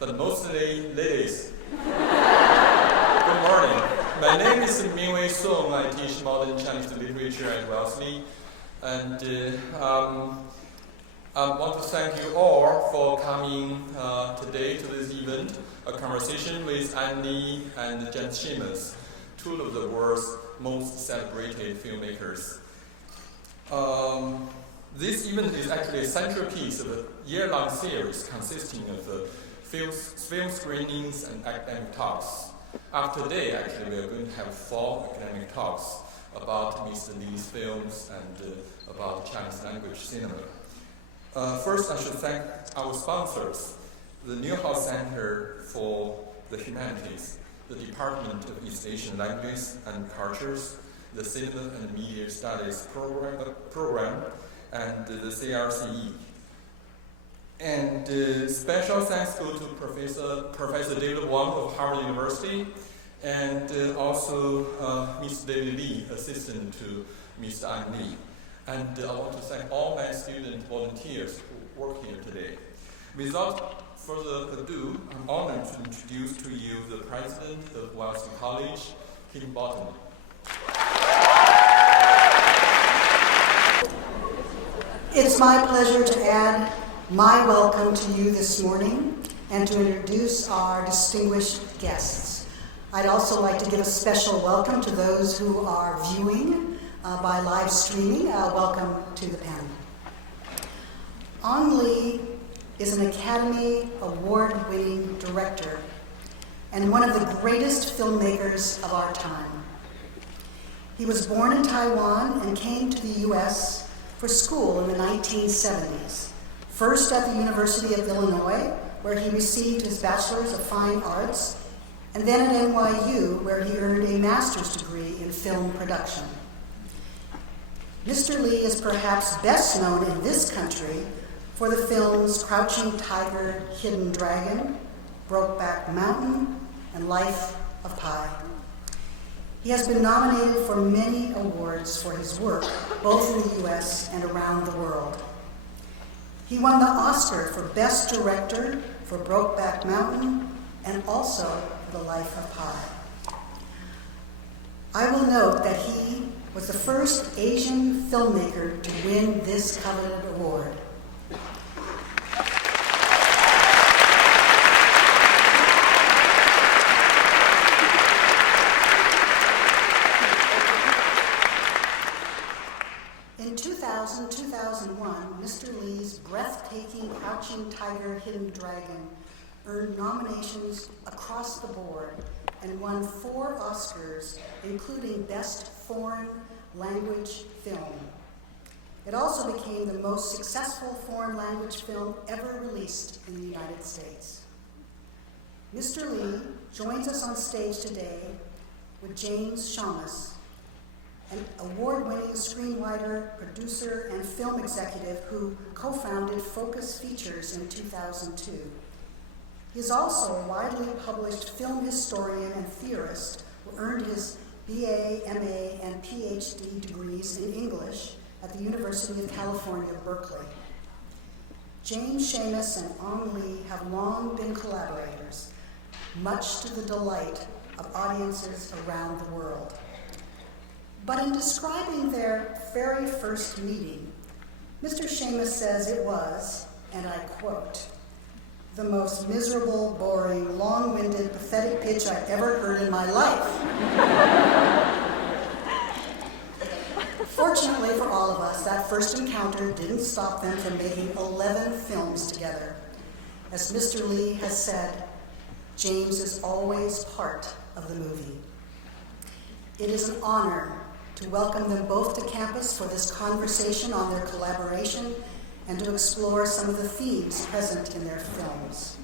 but mostly ladies. Good morning. My name is Mingwei Song. I teach modern Chinese literature at Wellesley. And I want to thank you all for coming today to this event, a conversation with Lee and James Schamus, two of the world's most celebrated filmmakers. This event is actually a centerpiece of a year-long series consisting of film screenings and academic talks. After today, actually, we are going to have 4 academic talks about Mr. Lee's films and about Chinese language cinema. First, I should thank our sponsors, the Newhouse Center for the Humanities, the Department of East Asian Languages and Cultures, the Cinema and Media Studies program and the CRCE. And special thanks go to Professor David Wang of Harvard University, and also Mr. David Lee, assistant to Mr. An Lee. And I want to thank all my student volunteers who work here today. Without further ado, I'm honored to introduce to you the president of Wellesley College, Kim Bottom. It's my pleasure to add my welcome to you this morning and to introduce our distinguished guests. I'd also like to give a special welcome to those who are viewing by live streaming. Welcome to the panel. An Lee is an Academy Award-winning director and one of the greatest filmmakers of our time. He was born in Taiwan and came to the U.S. for school in the 1970s. First at the University of Illinois, where he received his Bachelor's of Fine Arts, and then at NYU, where he earned a master's degree in film production. Mr. Lee is perhaps best known in this country for the films Crouching Tiger, Hidden Dragon, Brokeback Mountain, and Life of Pi. He has been nominated for many awards for his work, both in the US and around the world. He won the Oscar for Best Director for Brokeback Mountain and also for The Life of Pi. I will note that he was the first Asian filmmaker to win this coveted award. In 2001, Mr. Lee's breathtaking Crouching Tiger, Hidden Dragon earned nominations across the board and won 4 Oscars, including Best Foreign Language Film. It also became the most successful foreign language film ever released in the United States. Mr. Lee joins us on stage today with James Schamus, an award-winning screenwriter, producer, and film executive who co-founded Focus Features in 2002. He is also a widely published film historian and theorist who earned his BA, MA, and PhD degrees in English at the University of California, Berkeley. James Schamus and An Lee have long been collaborators, much to the delight of audiences around the world. But in describing their very first meeting, Mr. Schamus says it was, and I quote, "the most miserable, boring, long-winded, pathetic pitch I've ever heard in my life." Fortunately for all of us, that first encounter didn't stop them from making 11 films together. As Mr. Lee has said, James is always part of the movie. It is an honor to welcome them both to campus for this conversation on their collaboration and to explore some of the themes present in their films.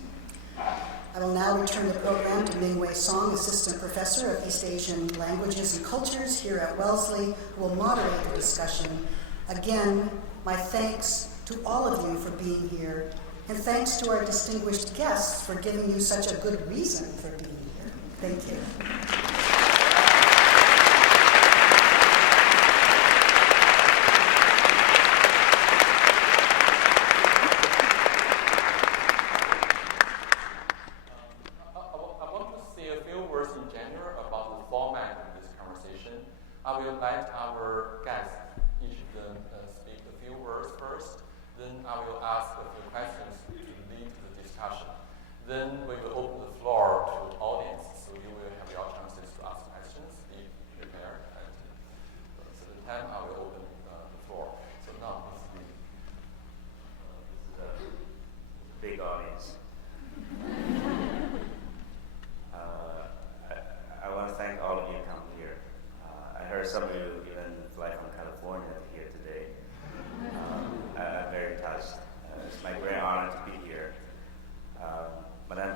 I will now return the program to Mingwei Song, Assistant Professor of East Asian Languages and Cultures here at Wellesley, who will moderate the discussion. Again, my thanks to all of you for being here, and thanks to our distinguished guests for giving you such a good reason for being here. Thank you.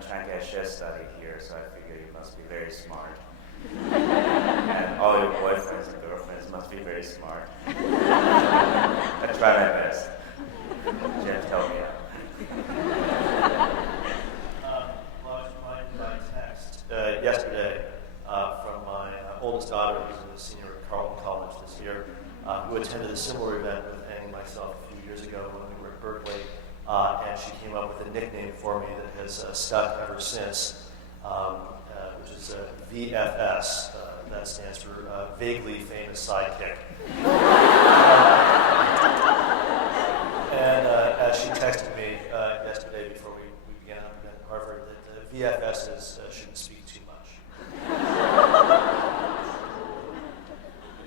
Chiang-Kai-shek studied here, so I figure you must be very smart. And all your boyfriends and girlfriends must be very smart. I try my best. Jeff, help me out. Well, I was reminded by text yesterday from my oldest daughter, who's a senior at Carleton College this year, who attended a similar event with Annie and myself a few years ago when we were at Berkeley. And she came up with a nickname for me that has stuck ever since, which is VFS. That stands for Vaguely Famous Sidekick. And as she texted me yesterday before we began at Harvard, that VFSs shouldn't speak too much.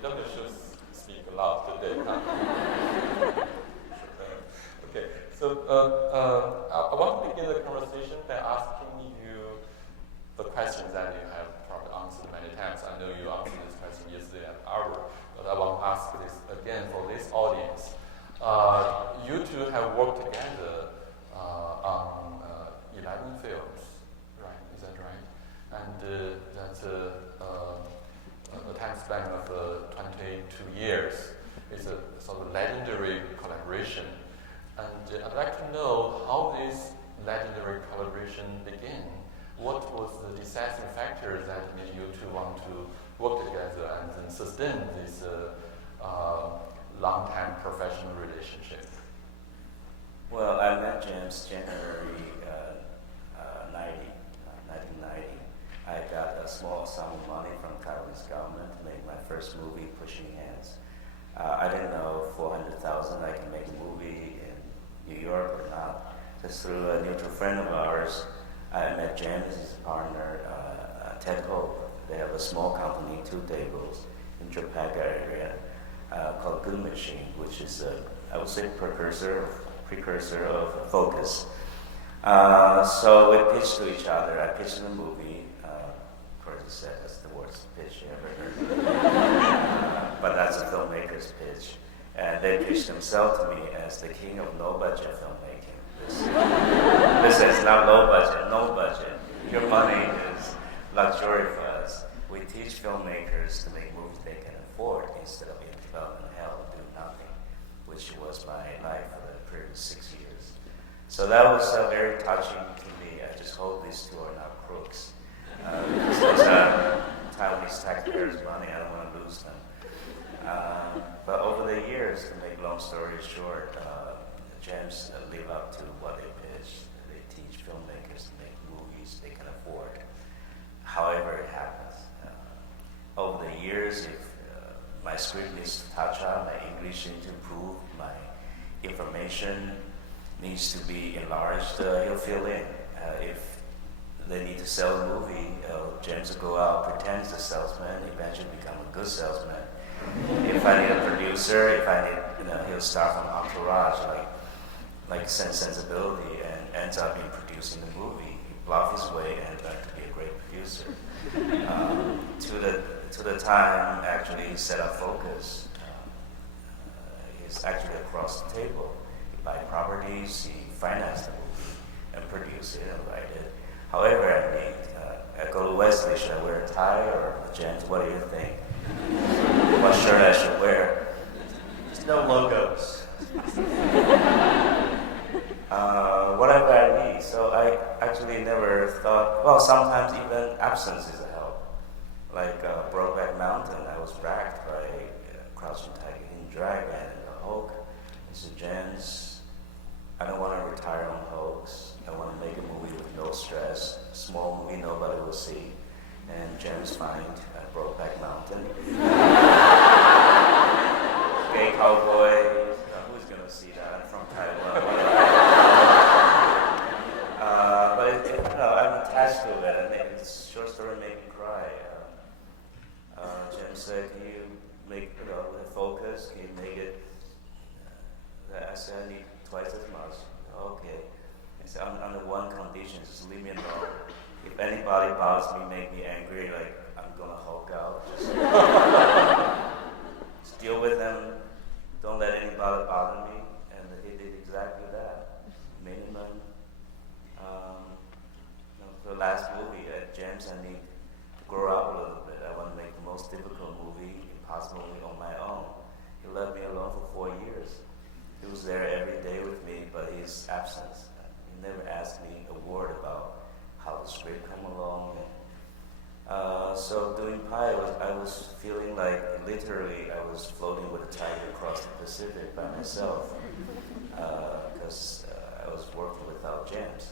You should speak a lot today, huh? Okay, so I want to begin the conversation by asking you the questions that you have probably answered many times. I know you answered this question yesterday at Harvard, but I want to ask this again for this audience. You two have worked together on 11 films, right? Is that right? And that's a time span of 22 years. It's a sort of legendary collaboration. And I'd like to know how this legendary collaboration began. What was the deciding factor that made you two want to work together and then sustain this long-time professional relationship? Well, I met James January 1990. I got a small sum of money from Taiwanese government to make my first movie, Pushing Hands. I didn't know 400,000 I can make a movie in New York or not. Just through a mutual friend of ours, I met James, his partner, Ted Hope. They have a small company, 2 tables, in Japan area, called Good Machine, which is, I would say, precursor of Focus. So we pitched to each other. I pitched the movie. Of course, he said that's the worst pitch you ever heard. But that's a filmmaker's pitch. And they pitched themselves to me as the king of no-budget filmmaking. This is not low budget, no budget. Your money is luxury for us. We teach filmmakers to make movies they can afford instead of in development hell and do nothing, which was my life for the previous 6 years. So that was very touching to me. I just hope these two are not crooks. Because those are Taiwanese taxpayers' money. I don't want to lose them. But over the years, to make long story short, James live up to what they pitch. They teach filmmakers to make movies they can afford, however it happens. Over the years, if my script needs to touch on, my English needs to improve, my information needs to be enlarged, he'll fill in. If they need to sell a movie, James will go out, pretend he's a salesman, eventually become a good salesman. If I need a producer, if I need, he'll start from Entourage, like Sensibility, and ends up in producing the movie. He bluffed his way and got to be a great producer. To the time, actually, he set up Focus. He's actually across the table. He buy properties, he financed the movie, and produce it and write it. However I go to Wellesley, should I wear a tie or James, what do you think? What shirt I should wear? Just no logos. Whatever I need. So I actually never thought, well, sometimes even absence is a help. Like Brokeback Mountain, I was racked by Crouching Tiger, Hidden Dragon, and the Hulk. I said, James, I don't want to retire on Hulks. I want to make a movie with no stress, a small movie nobody will see. And James find Brokeback Mountain. Gay cowboy, who's going to see that? I'm from Taiwan. But I'm attached to it, and it's a short story made me cry. James said, can you make Focus? Can you make it? I said, I need twice as much. Okay. I said, under one condition, just leave me alone. If anybody bothers me, make me angry, like I'm gonna Hulk out. Just deal with them. Don't let anybody bother me. And he did exactly that. Minimum was feeling like literally I was floating with a tiger across the Pacific by myself because I was working without James.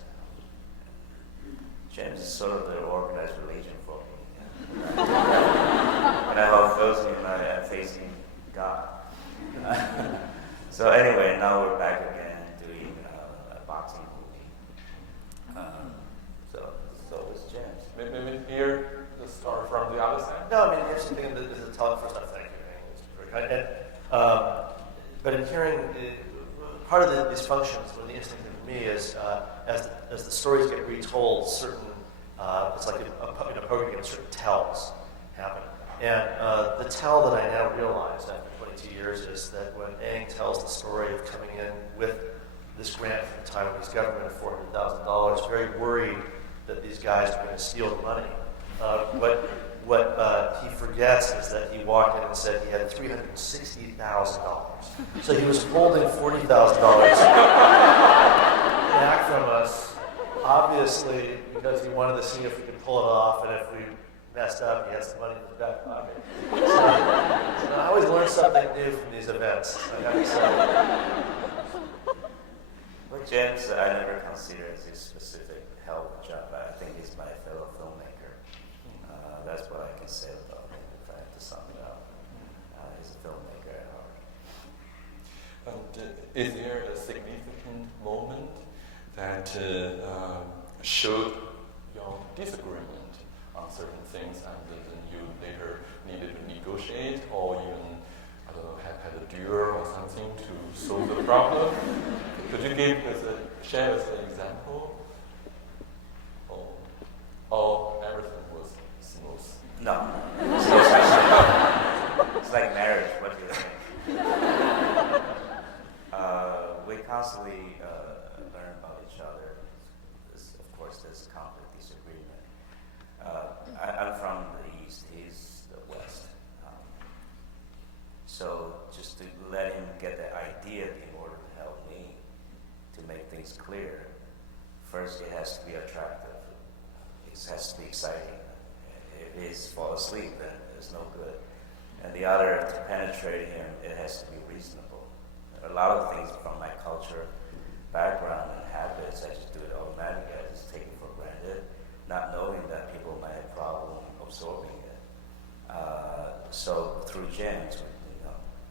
James is sort of the organized religion for me. When I have those, I'm facing God. So anyway, now we're back again doing a boxing movie. So it's James. Maybe here the story from the other side. No, I mean, here's something that is a talent. First off, thank you. It's very kind. But in hearing, part of these functions, one of the interesting things for me is as the stories get retold, certain it's like in a poker game, certain tells happen. And the tell that I now realize after 22 years is that when Aang tells the story of coming in with this grant from the Taiwanese government of $400,000, very worried that these guys are going to steal the money. What he forgets is that he walked in and said he had $360,000. So he was holding $40,000 back from us, obviously because he wanted to see if we could pull it off, and if we messed up, he had some money in his back pocket. So I always learn something new from these events. Well, James, I never considered his specific help job. I think he's my fellow filmmaker. That's what I can say about him if I have to sum it up. He's a filmmaker at heart. And is there a significant moment that showed your disagreement on certain things, and then you later needed to negotiate, or even, I don't know, had a duel or something to solve the problem? Could you share us an example? Or everything was smooth? No. It's like marriage. What do you think? We constantly learn about each other. Of course, there's conflict, disagreement. I'm from the East, he's the West. So just to let him get the idea in order to help me to make things clear, first it has to be attractive. It has to be exciting. If he's fall asleep, then it's no good. And the other, to penetrate him, it has to be reasonable. A lot of things from my culture, background, and habits, I just do it automatically. I just take it for granted, not knowing that people might have problem absorbing it. So through James,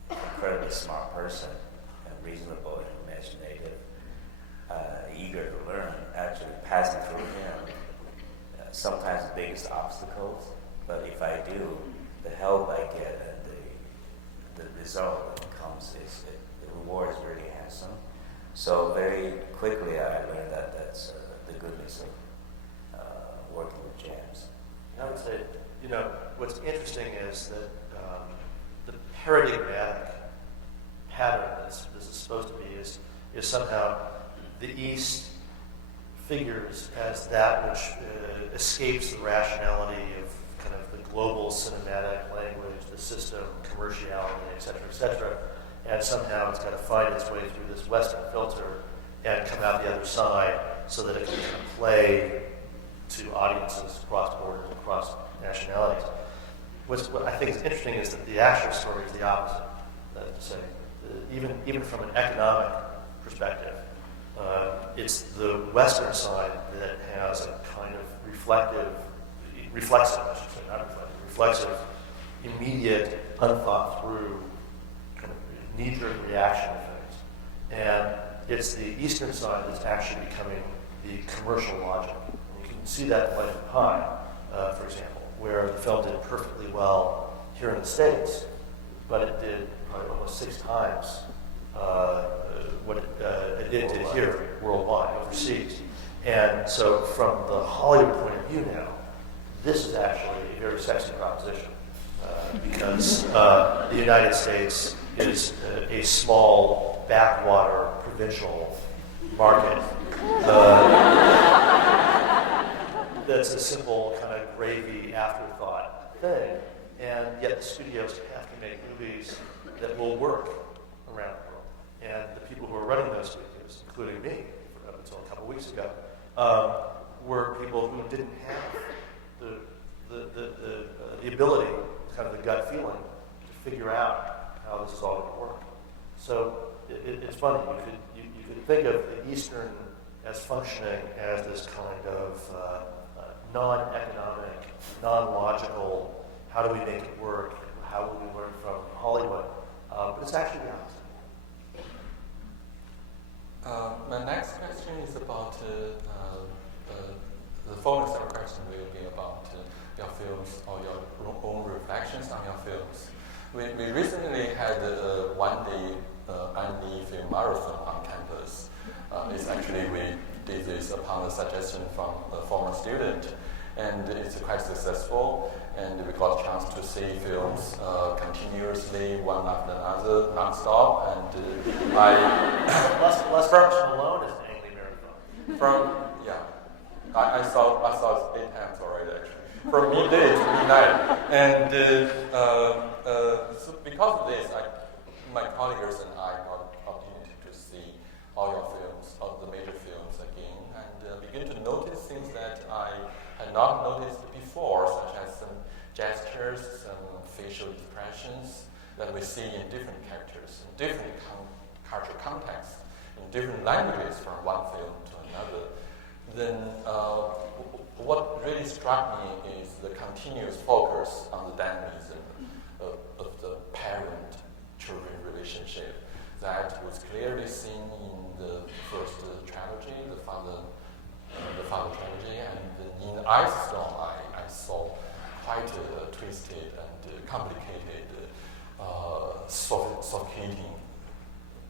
incredibly smart person, and reasonable and imaginative, eager to learn, actually passing through him, sometimes the biggest obstacles, but if I do, the help I get and the result that comes the reward is really handsome. So very quickly I learned that that's the goodness of working with James. I would say, what's interesting is that the paradigmatic pattern this is supposed to be is somehow the East figures as that which escapes the rationality of kind of the global cinematic language, the system, commerciality, et cetera, and somehow it's got to find its way through this Western filter and come out the other side so that it can kind of play to audiences across borders, across nationalities. What I think is interesting is that the actual story is the opposite. That is to say, even from an economic perspective, it's the Western side that has a kind of reflexive, immediate, unthought through kind of knee-jerk reaction to things. And it's the Eastern side that's actually becoming the commercial logic. And you can see that in Life of Pi, for example, where the film did perfectly well here in the States, but it did probably almost 6 times what it did here, worldwide, overseas. And so from the Hollywood point of view now, this is actually a very sexy proposition because the United States is a small backwater provincial market that's a simple kind of gravy afterthought thing, and yet the studios have to make movies that will work around the world. And the people who are running those studios, including me, up until a couple weeks ago, were people who didn't have the ability to kind of the gut feeling to figure out how this is all going to work. So it's funny, you could think of the Eastern as functioning as this kind of non-economic, non-logical, how do we make it work, how will we learn from Hollywood, but it's actually the opposite. My next question is about the following question will be about your films or your own reflections on your films. We recently had a one-day Annie film marathon on campus. It's actually we did this upon a suggestion from a former student, and it's quite successful. And we got a chance to see films continuously, one after another, non-stop. And less from alone is an angry marathon. I saw it 8 times already actually, from midday to midnight. And so because of this, my colleagues and I got the opportunity to see all your films, all the major films again, and begin to notice things that I had not noticed before, such as some gestures, some facial expressions that we see in different characters, in different cultural contexts, in different languages from one film to another. Then what really struck me is the continuous focus on the dynamism of the parent-children relationship that was clearly seen in the first trilogy, the father trilogy, and in Ice Storm I saw quite a twisted and complicated, suffocating,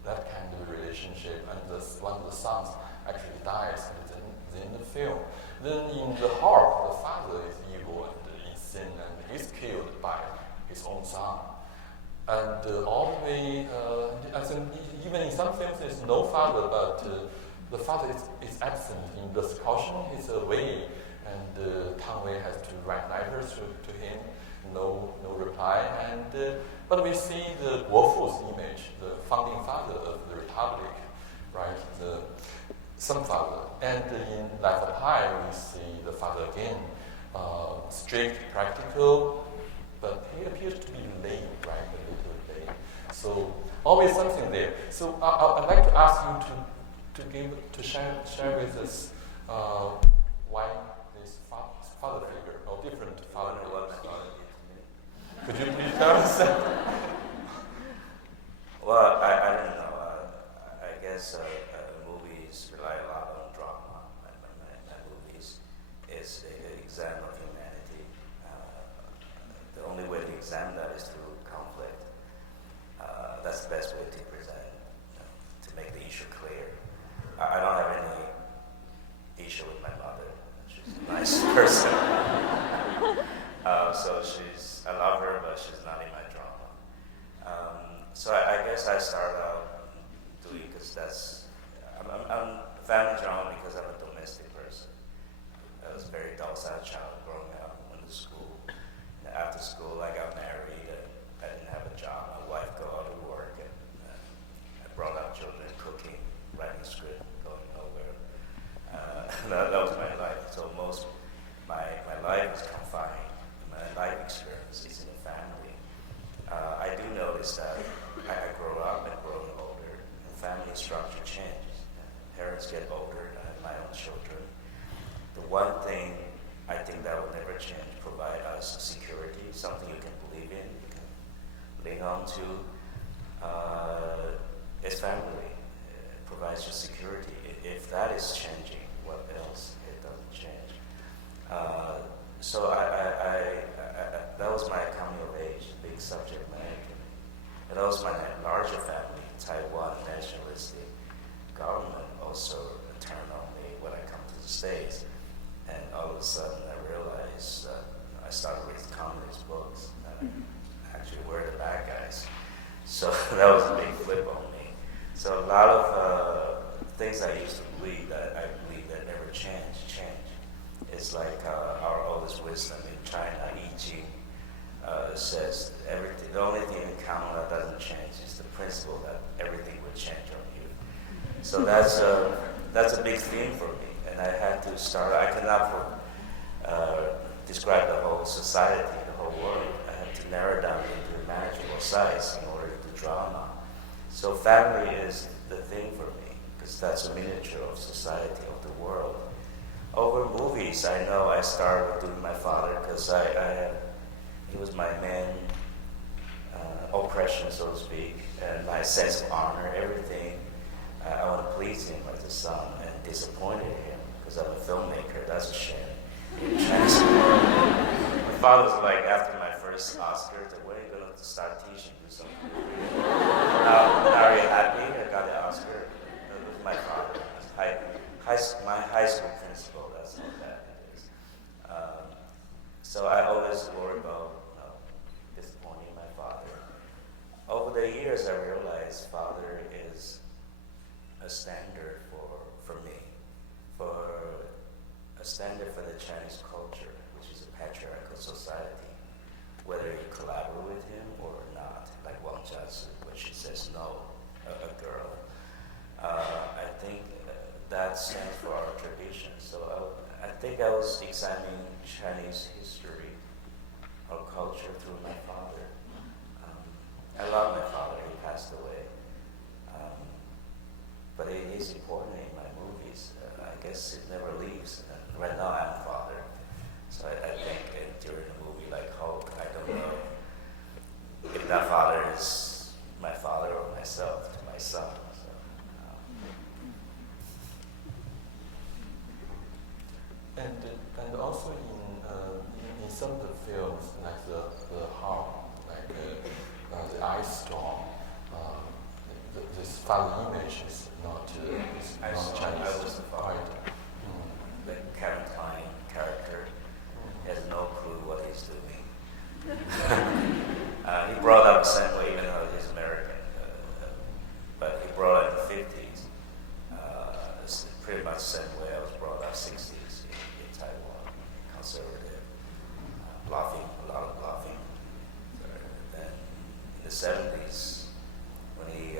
that kind of relationship, and one of the sons actually dies at the end of the film. Then in the heart, the father is evil and insane, and he's killed by his own son. And all the way, I think even in some films there's no father, but the father is absent in the discussion, he's away, and Tang Wei has to write letters to him, no reply. And but we see the Guofu's image, the founding father of the republic, right? Some father. And in Life of Pi, we see the father again, strict, practical, but he appears to be lame, right? A little lame. So always something there. So I'd like to ask you to share with us why this father figure or different father figures. Could you please tell us? Well, I don't know. I guess movies rely a lot on drama. My movies is an exam of humanity. The only way to examine that is through conflict. That's the best way to present, to make the issue clear. I don't have any issue with my mother. She's a nice person. So I love her, but she's not in my drama. So I guess I started out doing, because I'm a family drama because I'm a domestic person. I was a very docile child growing up, went to school. And after school, I got married, and I didn't have a job. My wife go out to work, and I brought up children, cooking, writing script, going nowhere. That was my life. So my life is confined. My life experience is in a family. I do notice that I grow up and grow older, and family structure changes. Parents get older, I have my own children. The one thing I think that will never change, provide us security, something you can believe in, you can lean on to, is family. It provides you security. If that is changing, what else? It doesn't change. So that was my coming of age, big subject matter. And also my larger family, Taiwan nationalistic government also turned on me when I come to the States. And all of a sudden I realized I started reading communist books. Actually, we're the bad guys. So that was a big flip on me. So a lot of things I used to believe that I believe that never change. It's like our oldest wisdom in China, I Ching, says everything. The only thing in common that doesn't change is the principle that everything will change on you. So that's a big theme for me, and I had to start. I cannot describe the whole society, the whole world. I had to narrow down into a manageable size in order to drama. So family is the thing for me, because that's a miniature of society, of the world. Over movies, I know I started with doing my father, because he was my main oppression, so to speak, and my sense of honor, everything. I want to please him as a son, and disappointed him, because I'm a filmmaker. That's a shame. My father was like, after my first Oscar, when are you going to start teaching you something? Now are you happy? I got the Oscar. It was my father. My high school principal, that's how bad it is. So I always worry about disappointing my father. Over the years, I realized father is a standard for me, for a standard for the Chinese culture, which is a patriarchal society. Whether you collaborate with him or not, like Wang Jiazi, when she says no, a girl. I think that stands for our tradition. So I think I was examining Chinese history, our culture through my father. I love my father, he passed away. But he's important in my movies. I guess it never leaves. Right now I'm a father. So I think during a movie like Hulk, I don't know if that father is my father or myself to my son. And also in some of the films, like the Hulk, like the Ice Storm, this father image is not Chinese. I was the father. The Kevin Kline character has no clue what he's doing. He brought up the same way, even though he's American, but he brought up the 50s. It's pretty much the same way I was brought up, 60s in Taiwan, conservative, bluffing, a lot of bluffing. Then in the 70s, when he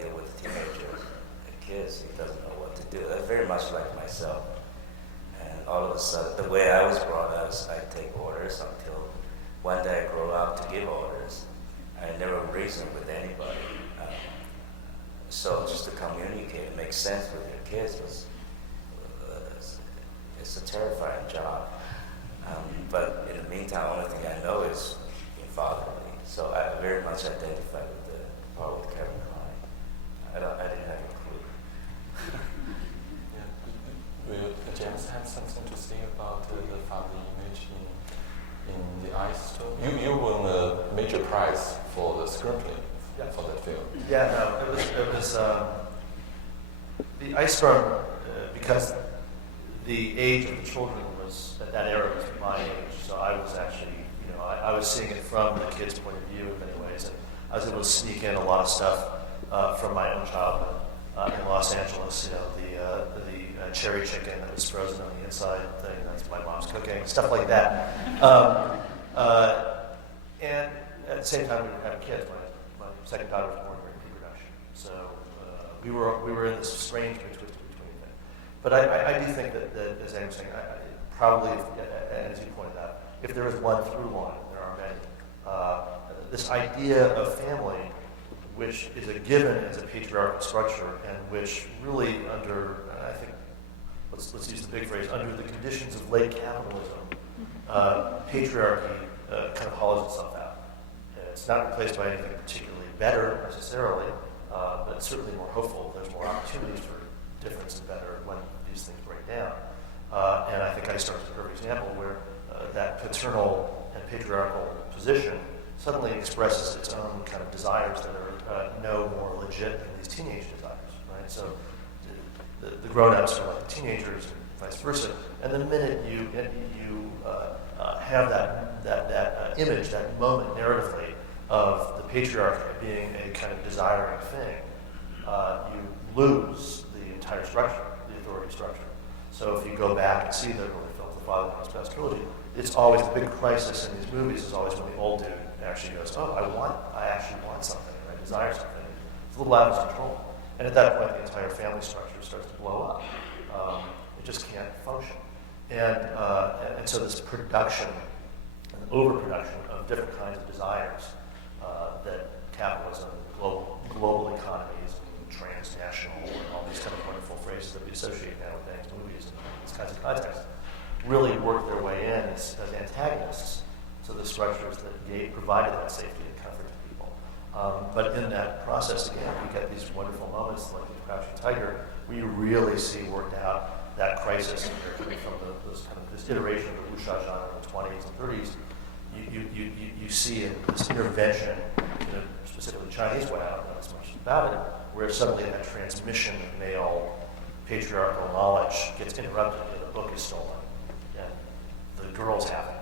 deal with teenagers and kids, he doesn't know what to do. That's very much like myself. And all of a sudden, the way I was brought up is I take orders until one day I grow up to give orders. I never reasoned with anybody. So just to communicate and make sense with your kids it's a terrifying job. But in the meantime, the only thing I know is being fatherly. So I very much identify with the part with Kevin Kline. I didn't have a clue. Will James have something to say about the father image in the Ice Storm? You won a major prize for the screenplay for that film. Yeah, no, it was the Ice Storm, because the age of the children was, at that era, was my age. So I was actually, I was seeing it from the kids' point of view in many ways. And I was able to sneak in a lot of stuff from my own childhood in Los Angeles. The cherry chicken that was frozen on the inside thing, that's my mom's cooking, stuff like that. And at the same time, we were having kids. My second daughter was born during pre-production. So we were in this strange between thing. But I do think that as Amy was saying, probably, as you pointed out, if there is one through line, there are many. This idea of family, which is a given as a patriarchal structure, and which really under, I think, let's use the big phrase, under the conditions of late capitalism, patriarchy kind of hollows itself out. It's not replaced by anything particularly better necessarily, but it's certainly more hopeful. There's more opportunities for difference and better when these things break down. And I think I started a perfect example where that paternal and patriarchal position suddenly expresses its own kind of desires that are no more legit than these teenage desires, right? So the grown-ups are like teenagers and vice versa. And the minute you have that image, that moment narratively of the patriarchy being a kind of desiring thing, you lose the entire structure, the authority structure. So if you go back and see the early films, the Father Knows Best trilogy, it's always the big crisis in these movies is always when the old dude actually goes, oh, I actually want something, I desire something. It's a little out of control. And at that point, the entire family structure starts to blow up. It just can't function. And so this production, an overproduction of different kinds of desires that capitalism, global economies, transnational, and all these kind of wonderful phrases that we associate now with things, movies, and these kinds of contexts, really work their way in as antagonists to the structures that provided that safety and comfort to people. But in that process, again, we get these wonderful moments like the Crouching Tiger, where you really see worked out that crisis, and you're coming from this iteration of the wuxia genre in the 20s and 30s. You see this intervention, specifically Chinese way, I don't know as much about it, where suddenly that transmission of male patriarchal knowledge gets interrupted and the book is stolen. And the girls have it,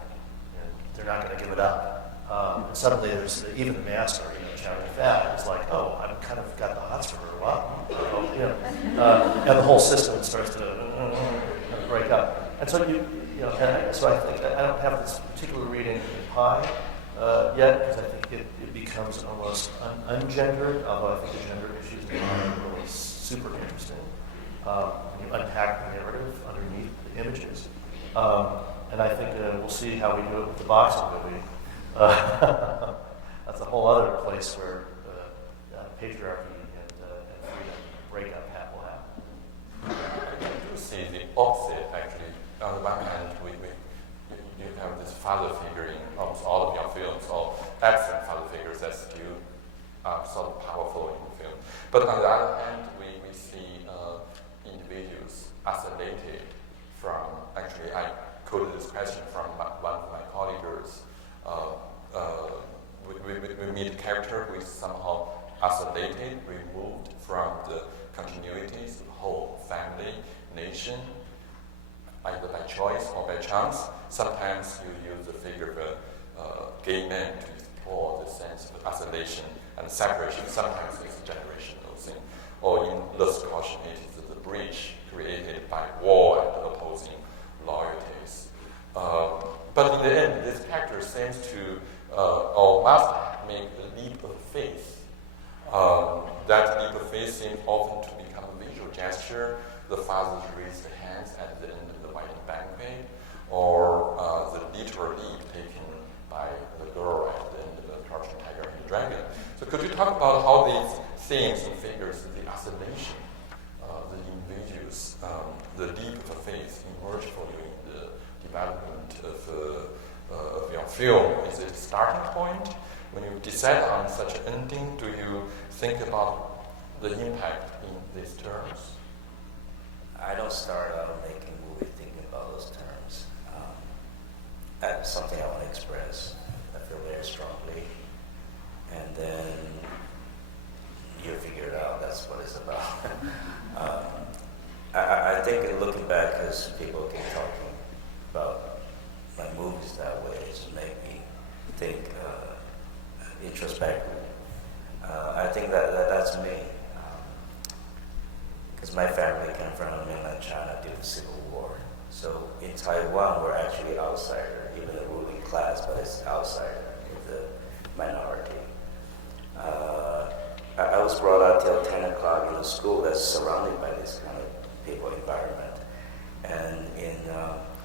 and they're not going to give it up. And suddenly there's even the master, Chowder Fat, is like, oh, I've kind of got the hots for her, what? And the whole system starts to break up. And so so I think I don't have this particular reading in Pi yet, because I think it becomes almost ungendered, although I think the gender issues are really super interesting. When you unpack the narrative underneath the images. And I think we'll see how we do it with the boxing movie. That's a whole other place where patriarchy and freedom breakup will happen. I do see the opposite, actually. On the one hand, you have this father figure in almost all of your films, or absent father figures that still are sort of powerful in the film. But on the other hand, we see individuals isolated from, actually, I quoted this question from one of my colleagues. We meet a character who is somehow isolated, removed from the continuities of the whole family, nation, either by choice or by chance. Sometimes you use the figure of a gay man to explore the sense of isolation and separation. Sometimes it's a generational thing. Or in Lust Caution, it is the breach created by war and opposing loyalties. But in the end, this character seems to, or must make a leap of faith. That leap of faith seems often to become a visual gesture. The father's raised hands at the end of the wedding banquet, or the literal leap taken by the girl at the end of the Crouching Tiger and the Dragon. So could you talk about how these themes and figures, the isolation, the individuals, the leap of faith emerge for you in the development of your film? Is it a starting point? When you decide on such an ending, do you think about the impact in these terms? I don't start out making a movie thinking about those terms. That's something I want to express. I feel very strongly. And then you figure it out. That's what it's about. I think looking back, because people keep talking about my movies that way, to make me think introspectively. I think that's me. Because my family came from mainland China during the Civil War. So in Taiwan, we're actually outsider, even the ruling class, but it's outsider, the minority. I was brought out till 10 o'clock in a school that's surrounded by this kind of people environment. And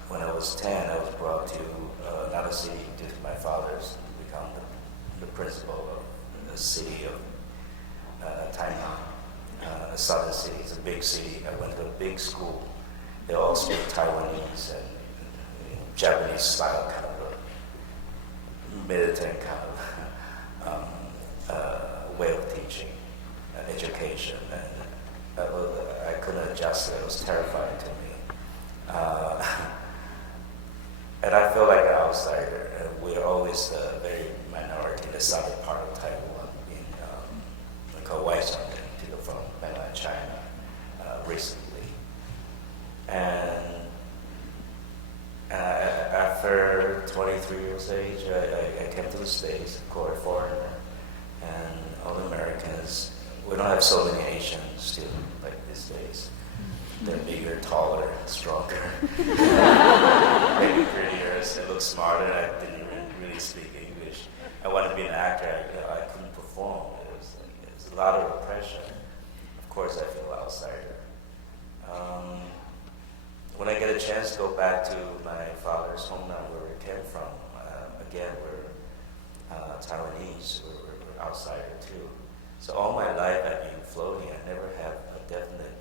when I was 10, I was brought to another city due to my father's to become the principal of the city of Tainan. A southern city, it's a big city. I went to a big school. They all speak Taiwanese and Japanese style, kind of a militant kind of way of teaching, education. And I couldn't adjust it. It was terrifying to me. And I feel like an outsider. We're always a very minority in the southern part of Taiwan, called Mingwei Song, from mainland China recently. And after 23 years of age, I came to the States, of course, foreigner, and all the Americans, we don't have so many Asians still like these days. They're bigger, taller, stronger, maybe prettier, they look smarter. I didn't really speak English. I wanted to be an actor, I couldn't perform. It was a lot of repression. Of course, I feel outsider. When I get a chance to go back to my father's homeland where we came from, again, we're Taiwanese or outsider too. So all my life I've been floating. I never have a definite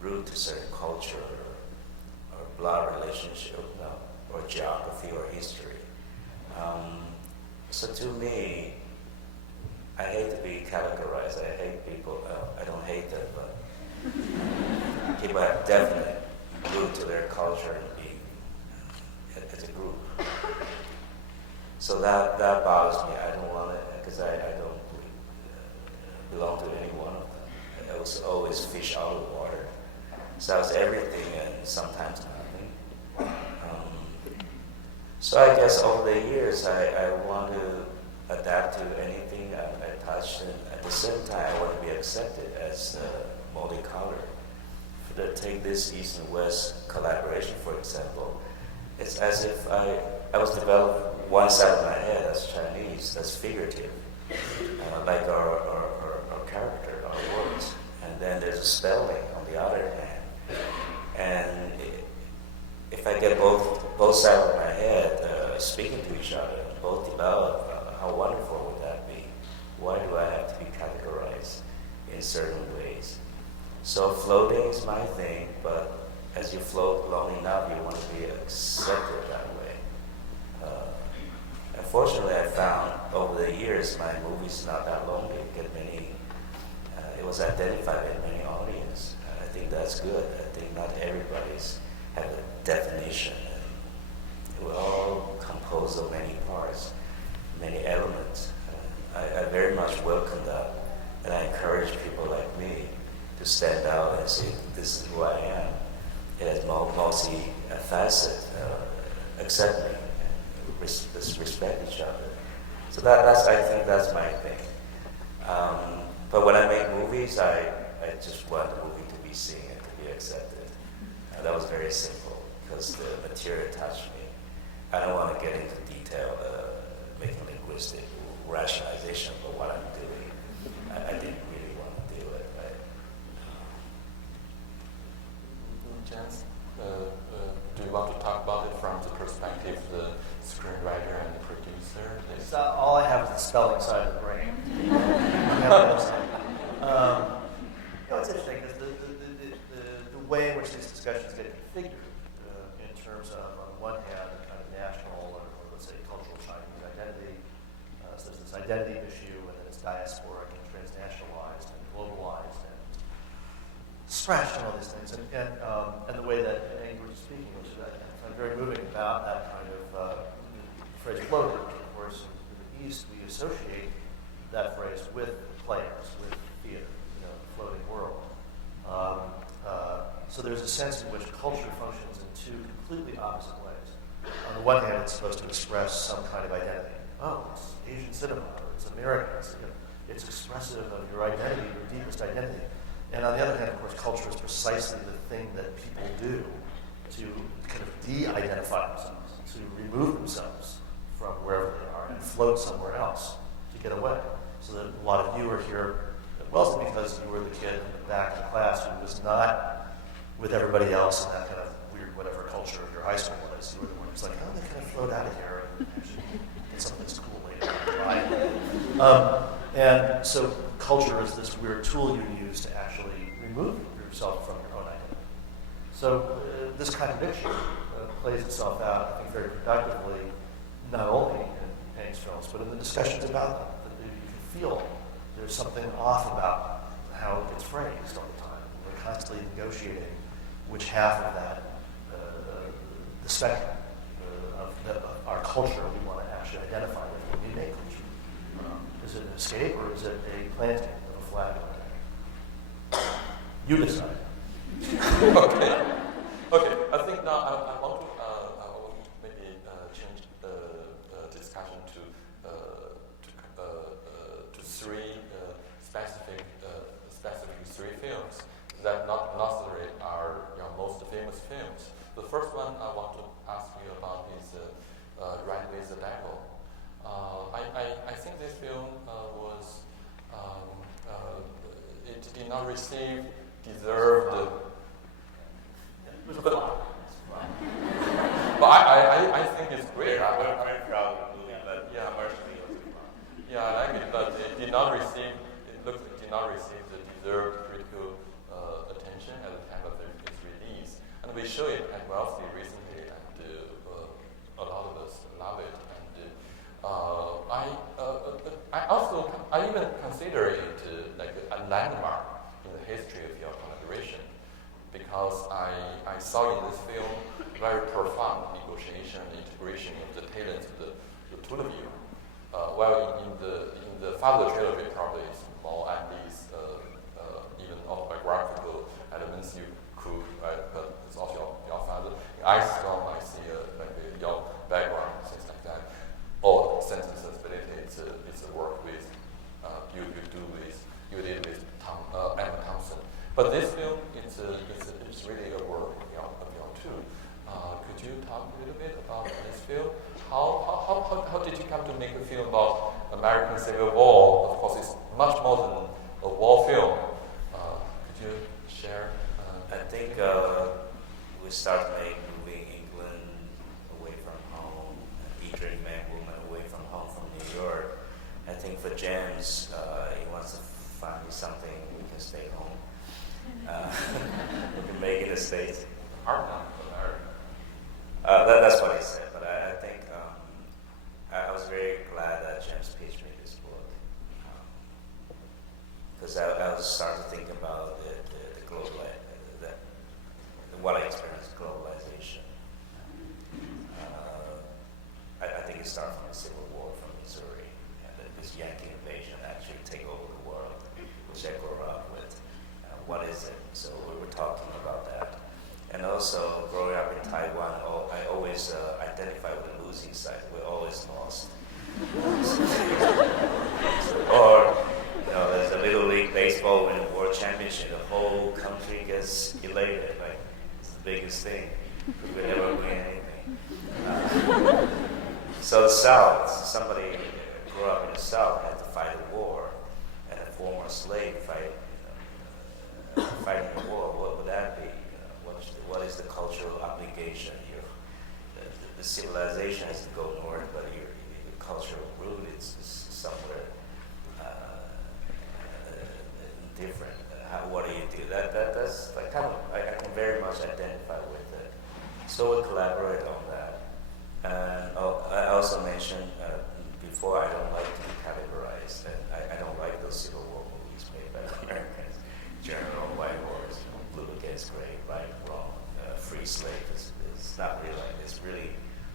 root to certain culture or blood relationship, no, or geography or history. So to me, I hate to be categorized. I hate people. I don't hate them, but people have definite root to their culture and being as a group. So that bothers me. I don't want it because I don't belong to any one of them. I was always fish out of water. So I was everything and sometimes nothing. So I guess over the years I want to adapt to anything I touch, and at the same time I want to be accepted as multicolored. Take this East and West collaboration, for example. It's as if I was developed one side of my head as Chinese, that's figurative, like our character, our words, and then there's a spelling on the other hand. And if I get both sides of my head speaking to each other, both develop, how wonderful would that be? Why do I have to be categorized in certain ways? So floating is my thing, but as you float long enough, you want to be accepted that way. Unfortunately, I found over the years my movies not that long. It was identified in many audience. I think that's good. I think not everybody's have a definition. We're all composed of many parts, many elements. I very much welcome that, and I encourage people like me to stand out and say, this is who I am. It has multi-facet, accept me, and respect each other. So I think that's my thing. But when I make movies, I just want the movie to be seen and to be accepted. That was very simple, because the material touched me. I don't want to get into detail, making linguistic rationalization of what I'm doing. I didn't really want to do it. James, do you want to talk about it from the perspective of the screenwriter and the producer? All I have is the spelling side of the brain. It's interesting because the way in which these discussions get configured in terms of, on the one hand, the kind of national or let's say cultural Chinese identity. So there's this identity issue, and then it's diasporic and transnationalized and globalized and stretched and all these things. And the way that you were just speaking, which I find very moving about that kind of phrase floating. Of course, in the East, we associate that phrase with players, with theater, the floating world. So there's a sense in which culture functions in two completely opposite ways. On the one hand, it's supposed to express some kind of identity. Oh, it's Asian cinema, or it's American. It's expressive of your identity, your deepest identity. And on the other hand, of course, culture is precisely the thing that people do to kind of de-identify themselves, to remove themselves from wherever they are and float somewhere else to get away. So that a lot of you are here at Wellesley because you were the kid in the back of the class who was not with everybody else in that kind of weird whatever culture of your high school was. You were the one who's like, oh, they kind of float out of here and actually get something that's cool later on. And so culture is this weird tool you use to actually remove yourself from your own identity. So this contradiction plays itself out, I think, very productively, not only in Pang's films, but in the discussions about them. That you can feel there's something off about how it gets phrased all the time. We're constantly negotiating which half of that, the spectrum of our culture we want to actually identify with when we make culture. Is it an escape or is it a planting of a flag? You decide. Okay. I think now I want to maybe change the discussion to three specific three films that not necessarily are your most famous films. The first one I want to ask you about is Right With the Devil. I think this film it did not deserve but I think it's great. I'm very proud of the movie, but commercially it was a flop. we showed it at Wellesley recently, and a lot of us love it. And I even consider it like a landmark in the history of film collaboration, because I saw in this film very profound negotiation and integration of the talents of the two of you. While in the father trilogy, probably it's more at least even autobiographical elements you could, right? But it's also your father. In Ice Storm, I see your background, things like that. Or Sense and Sensibility, it's a work with you did with Emma Thompson. But this film, it's really a work of your too. Could you talk a little bit about this film? How did you come to make a film about American Civil War? Of course, it's much more than a war film. Could you share? I think we started moving England away from home, Adrian man, woman away from home, from New York. I think for James, he wants to find me something we can stay home. We can make it in the States. Hard not America. That's what he said, but I think I was very glad that James pitched me this book, because I was starting to think about the what I experienced, globalization. I think it started from the Civil War from Missouri, and then this Yankee invasion actually take over the world, which I grew up with. What is it? So we were talking about that. And also, growing up in Taiwan, I always identify with the losing side. We're always lost. Or, there's a Little League Baseball win a world championship. The whole country gets elated. Like, it's the biggest thing. We never win anything. So the South, somebody grew up in the South had to fight a war, and a former slave fighting a war. What would that be? What is the cultural obligation here? The civilization has to go north, but your cultural root is somewhere different. What do you do? That's like kind of, I can very much identify with it. So we collaborate on that. And I also mentioned before, I don't like to be categorized, and I don't like those Civil War movies made by Americans. General white wars, blue against gray, right, wrong, free slave. It's not really like it's really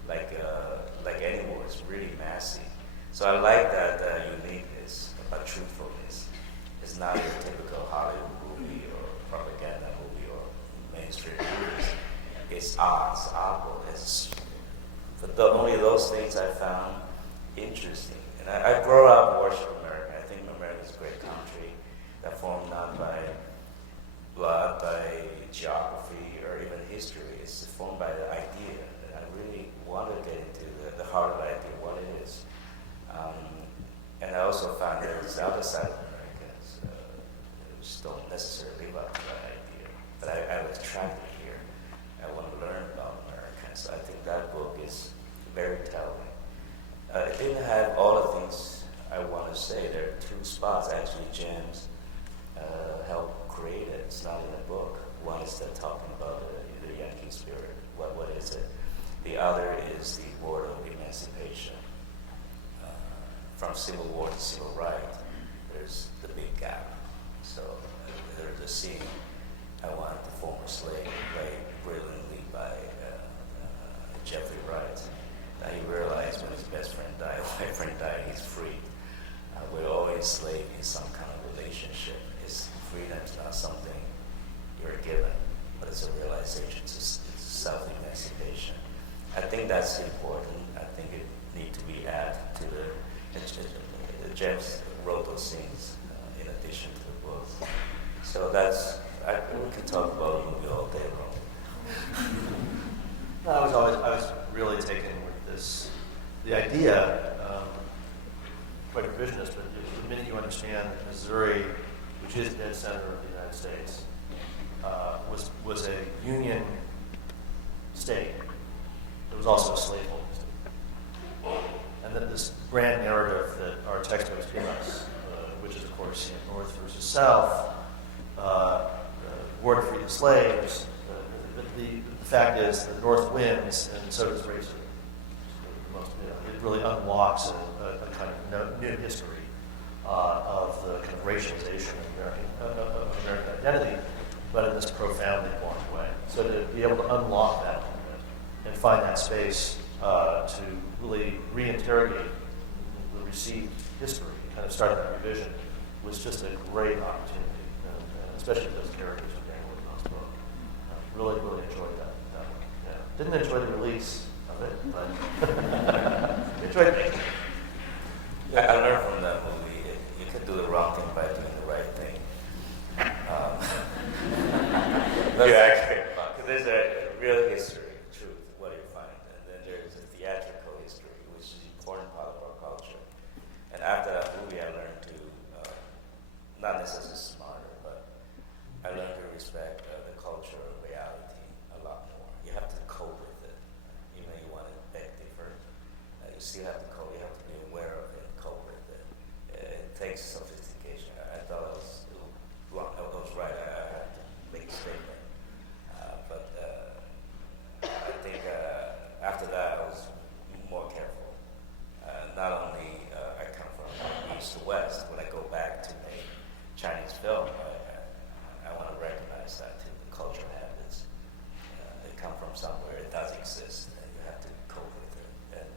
like any war. It's really massy. So I like that uniqueness, but truthfulness. It's not your typical Hollywood movie or propaganda movie or mainstream movies. It's oddball. But only those things I found interesting. And I grew up worshiping America. I think America is a great country that formed not by blood, by geography, or even history. It's formed by the idea. And I really want to get into the heart of the idea, what it is. And I also found that the other side of Americans just don't necessarily live up to that idea. But I was attracted here. I want to learn about Americans. So I think that book is very telling. It didn't have all the things I want to say. There are two spots actually James helped create it. It's not in the book. One is talking about the Yankee spirit. What is it? The other is the word of emancipation. From Civil War to Civil Rights, there's the big gap. So there's a scene, I wanted the former slave played brilliantly by Jeffrey Wright. Now he realized when his best friend died, my friend died, he's free. We're always slave in some kind of relationship. Freedom is not something you're given, but it's a realization, it's self-emancipation. I think that's important. I think it needs to be added to James wrote those scenes in addition to the book. So we could talk about the movie all day long. No, I was really taken with this, the idea, quite revisionist, but the minute you understand that Missouri, which is dead center of the United States, was a Union state. It was also a slaveholding state. And then this grand narrative that our textbooks give us, which is, of course, North versus South, war to free the slaves, the fact is the North wins, and so does racism. It really unlocks a kind of new history of the kind of racialization of American identity, but in this profoundly foreign way. So to be able to unlock that moment and find that space to really reinterrogate the received history, and kind of start that revision, was just a great opportunity, and especially those characters from Daniel Woodmont's book. Really, really enjoyed that one. Yeah. Didn't enjoy the release of it, but enjoyed making it. Yeah, I learned from that movie, you can do the wrong thing by doing the right thing. Because there's a real history, truth, what you find, and then there's a theatrical history, which is an important part of our culture. And after that movie, I learned to, not necessarily smarter, but I learned to respect the culture and reality a lot more. You have to cope with it, even though you want to make different. You still have to cope. You have to be aware of it and cope with it. It takes sophistication. I thought I was right. I had to make a statement. I think after that I was more careful. Not only I come from east to west, when I go back to make Chinese film, I want to recognize that too. The cultural habits, they come from somewhere. It does exist, and you have to cope with it and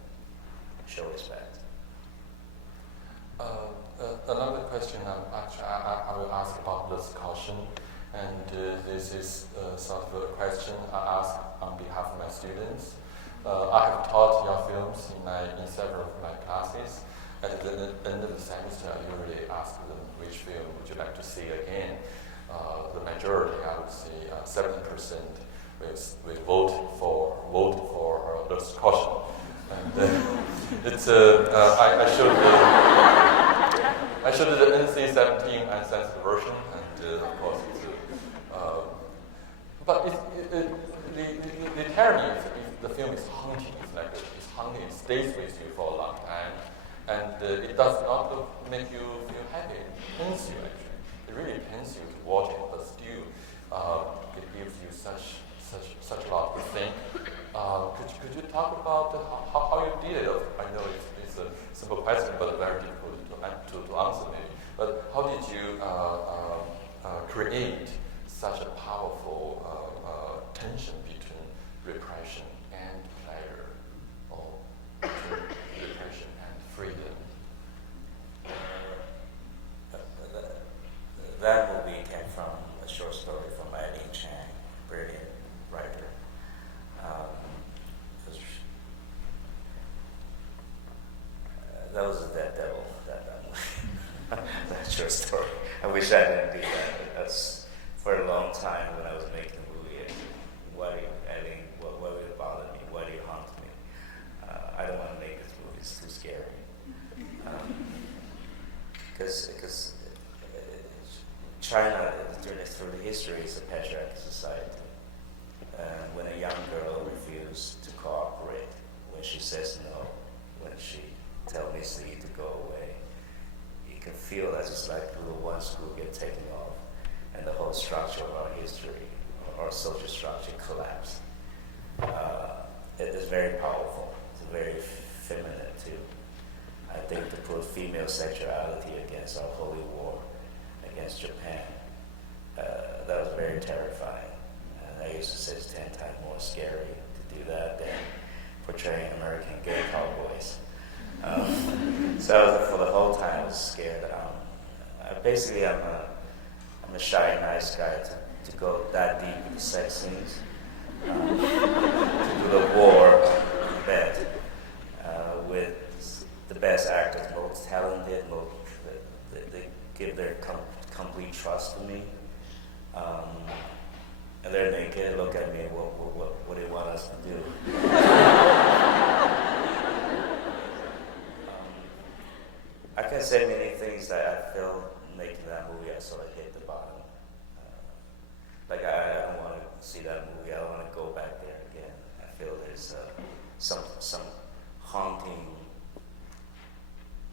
show respect. Another question I will ask about the discussion, and this is sort of a question I ask on behalf of my students. I have taught your films in several of my classes. At the end of the semester, I usually ask them which film would you like to see again. The majority, I would say 70%, will vote for the discussion. And it's I showed the NC-17 uncensored version, and of course, but they tell me if the film is haunting, it's haunting, it stays with you for a long time, and it does not make you feel happy. It pains you actually. It really pains you to watch it, but still, it gives you such a lot to think. Could you talk about how you did it? I know it's a simple question, but very difficult to answer maybe. But how did you create such a powerful tension between repression and pleasure, or between repression and freedom? That movie came from a short story from Lee and James, brilliant writer. That was a dead devil, that movie. That short story. I wish I didn't do that. That's for a long time when I was making the movie. What would it bother me? Why do you haunt me? I don't want to make this movie. It's too scary. Because China, through the history, is a patriarchal society. And when a young girl refuses to cooperate, when she says no, when she tells Miss Lee to go away, you can feel that it's like little one school get taken off, and the whole structure of our history, our social structure, collapsed. It is very powerful. It's very feminine too. I think to put female sexuality against our holy war, against Japan, that was very terrifying. And I used to say it's 10 times more scary to do that than portraying American gay cowboys. So for the whole time I was scared. Basically, I'm a shy, nice guy to go that deep into sex scenes, to do the war bed with the best actors, most talented, they give their complete trust to me. And they're naked, look at me, what do you want us to do? I can say many things that I feel making that movie, I sort of hit the bottom. Like I don't want to see that movie, I don't want to go back there again. I feel there's some haunting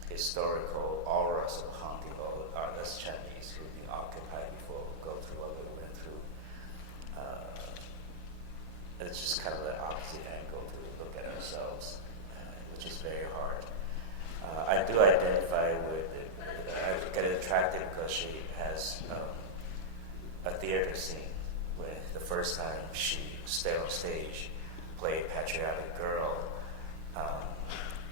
historical auras of haunting all us Chinese who've been occupied before we go through what we went through. it's just kind of the opposite angle to look at ourselves, which is very hard. I do identify with it. I get attracted because she has a theater scene where the first time she stayed on stage, played Patriotic Girl.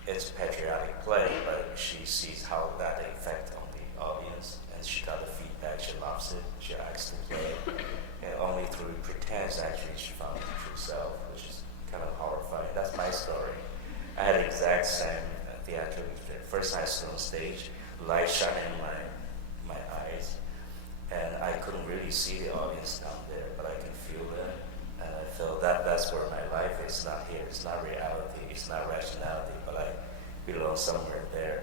It's a patriotic play, but she sees how that affects on the audience, and she got the feedback, she loves it, she likes to play it, and only through pretense, actually, she found the true self, which is kind of horrifying. That's my story. I had the exact same theatrical experience. First time I stood on stage, light shining in my eyes, and I couldn't really see the audience down there, but I can feel them, and I feel that's where my life is. Not here, it's not reality, it's not rationality, but I belong somewhere there.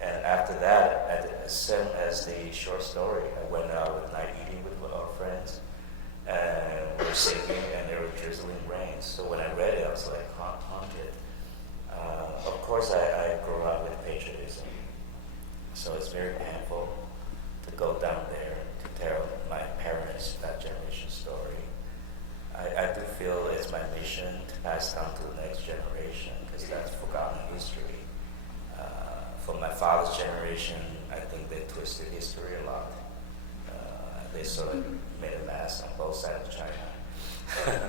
And after that, as soon as the short story, I went out with night eating with our friends, and we're singing, and there was drizzling rain. So when I read it, I was like haunted. Of course, I grew up with patriotism, so it's very painful to go down there to tell my parents that generation story. I do feel it's my mission to pass down to the next generation, because that's forgotten history. For my father's generation, I think they twisted history a lot. They sort of made a mess on both sides of China.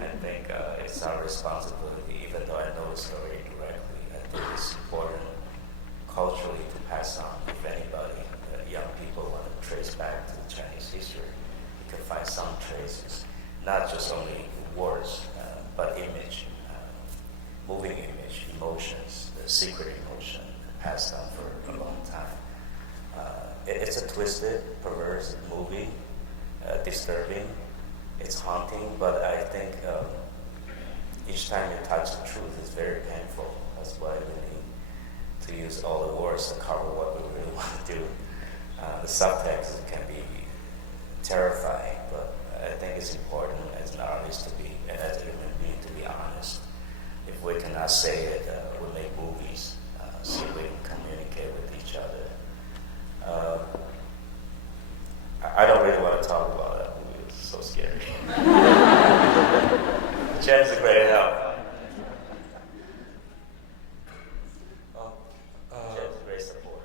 I think it's our responsibility, even though I know the story directly, I think it's important culturally to pass on. If anybody, young people want to trace back to the Chinese history, you can find some traces, not just only words, but image, moving image, emotions, the secret emotion passed down for a long time. It's a twisted, perverse movie, disturbing, it's haunting, but I think each time you touch the truth, it's very painful. That's why we need to use all the words to cover what we really want to do. The subtext can be terrifying, but I think it's important as an artist to be, and as a human being, to be honest. If we cannot say it, we'll make movies, so we can communicate with each other. I don't really want to talk about that movie, it's so scary. Jen's a great help. Jen's a great support.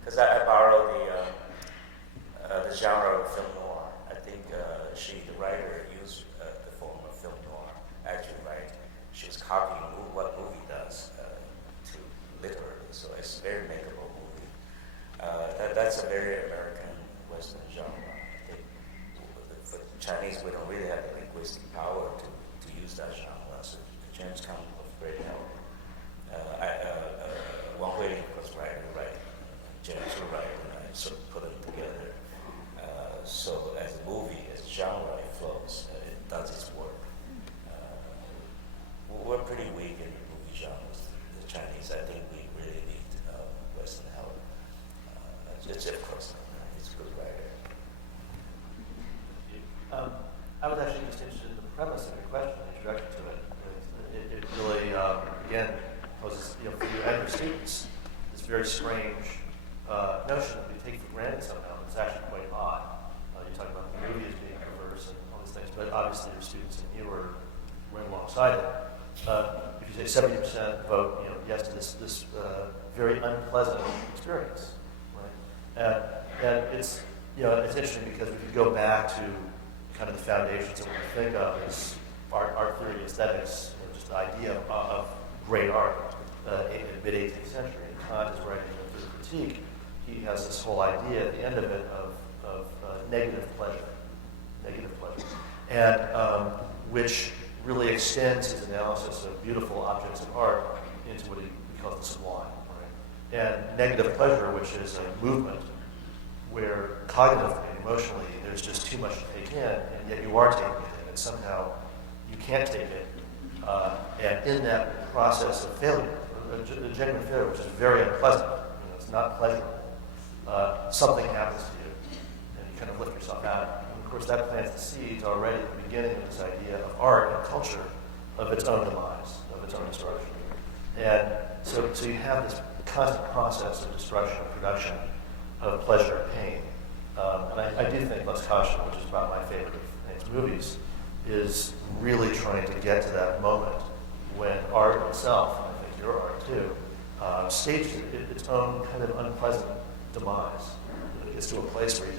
Because I borrowed the genre of film noir. I think the writer, used the form of film noir, actually, right? She was copying what movie does to literally, so it's a very makeable movie. That's a very American Western genre. I think for Chinese, we don't really have the linguistic power to use that genre, so James Schamus was great help. Wang Huiling was writing, right? James was writing, and I sort of put them together. So as a movie, as genre, it flows, it does its work. We're pretty weak in the movie genres, the Chinese. I think we really need Western help. It's of course, it's a good writer. I was actually just interested in the premise of your question, the introduction to it. It really, again, poses, for you and your students, this very strange notion that we take for granted somehow. It's actually quite odd. You talk about the movie as being perverse and all these things, but obviously your students and you are right alongside it. If you say 70% vote, yes to this very unpleasant experience, right? And it's it's interesting because if you go back to kind of the foundations of what we think of as art theory, aesthetics, just the idea of great art in the mid-18th century, and Kant is writing the critique. He has this whole idea at the end of it of negative pleasure, and which really extends his analysis of beautiful objects of art into what he calls the sublime. Right? And negative pleasure, which is a movement where cognitively and emotionally there's just too much to take in, and yet you are taking it in, and somehow you can't take it. And in that process of failure, a genuine failure, which is very unpleasant, it's not pleasurable, something happens to you, and you kind of lift yourself out. And of course, that plants the seeds already at the beginning of this idea of art and culture of its own demise, of its own destruction. And so you have this constant process of destruction, of production, of pleasure and pain. And I do think Lust Caution, which is about my favorite of Nate's movies, is really trying to get to that moment when art itself, and I think your art too, staged its own kind of unpleasant demise. It gets to a place where you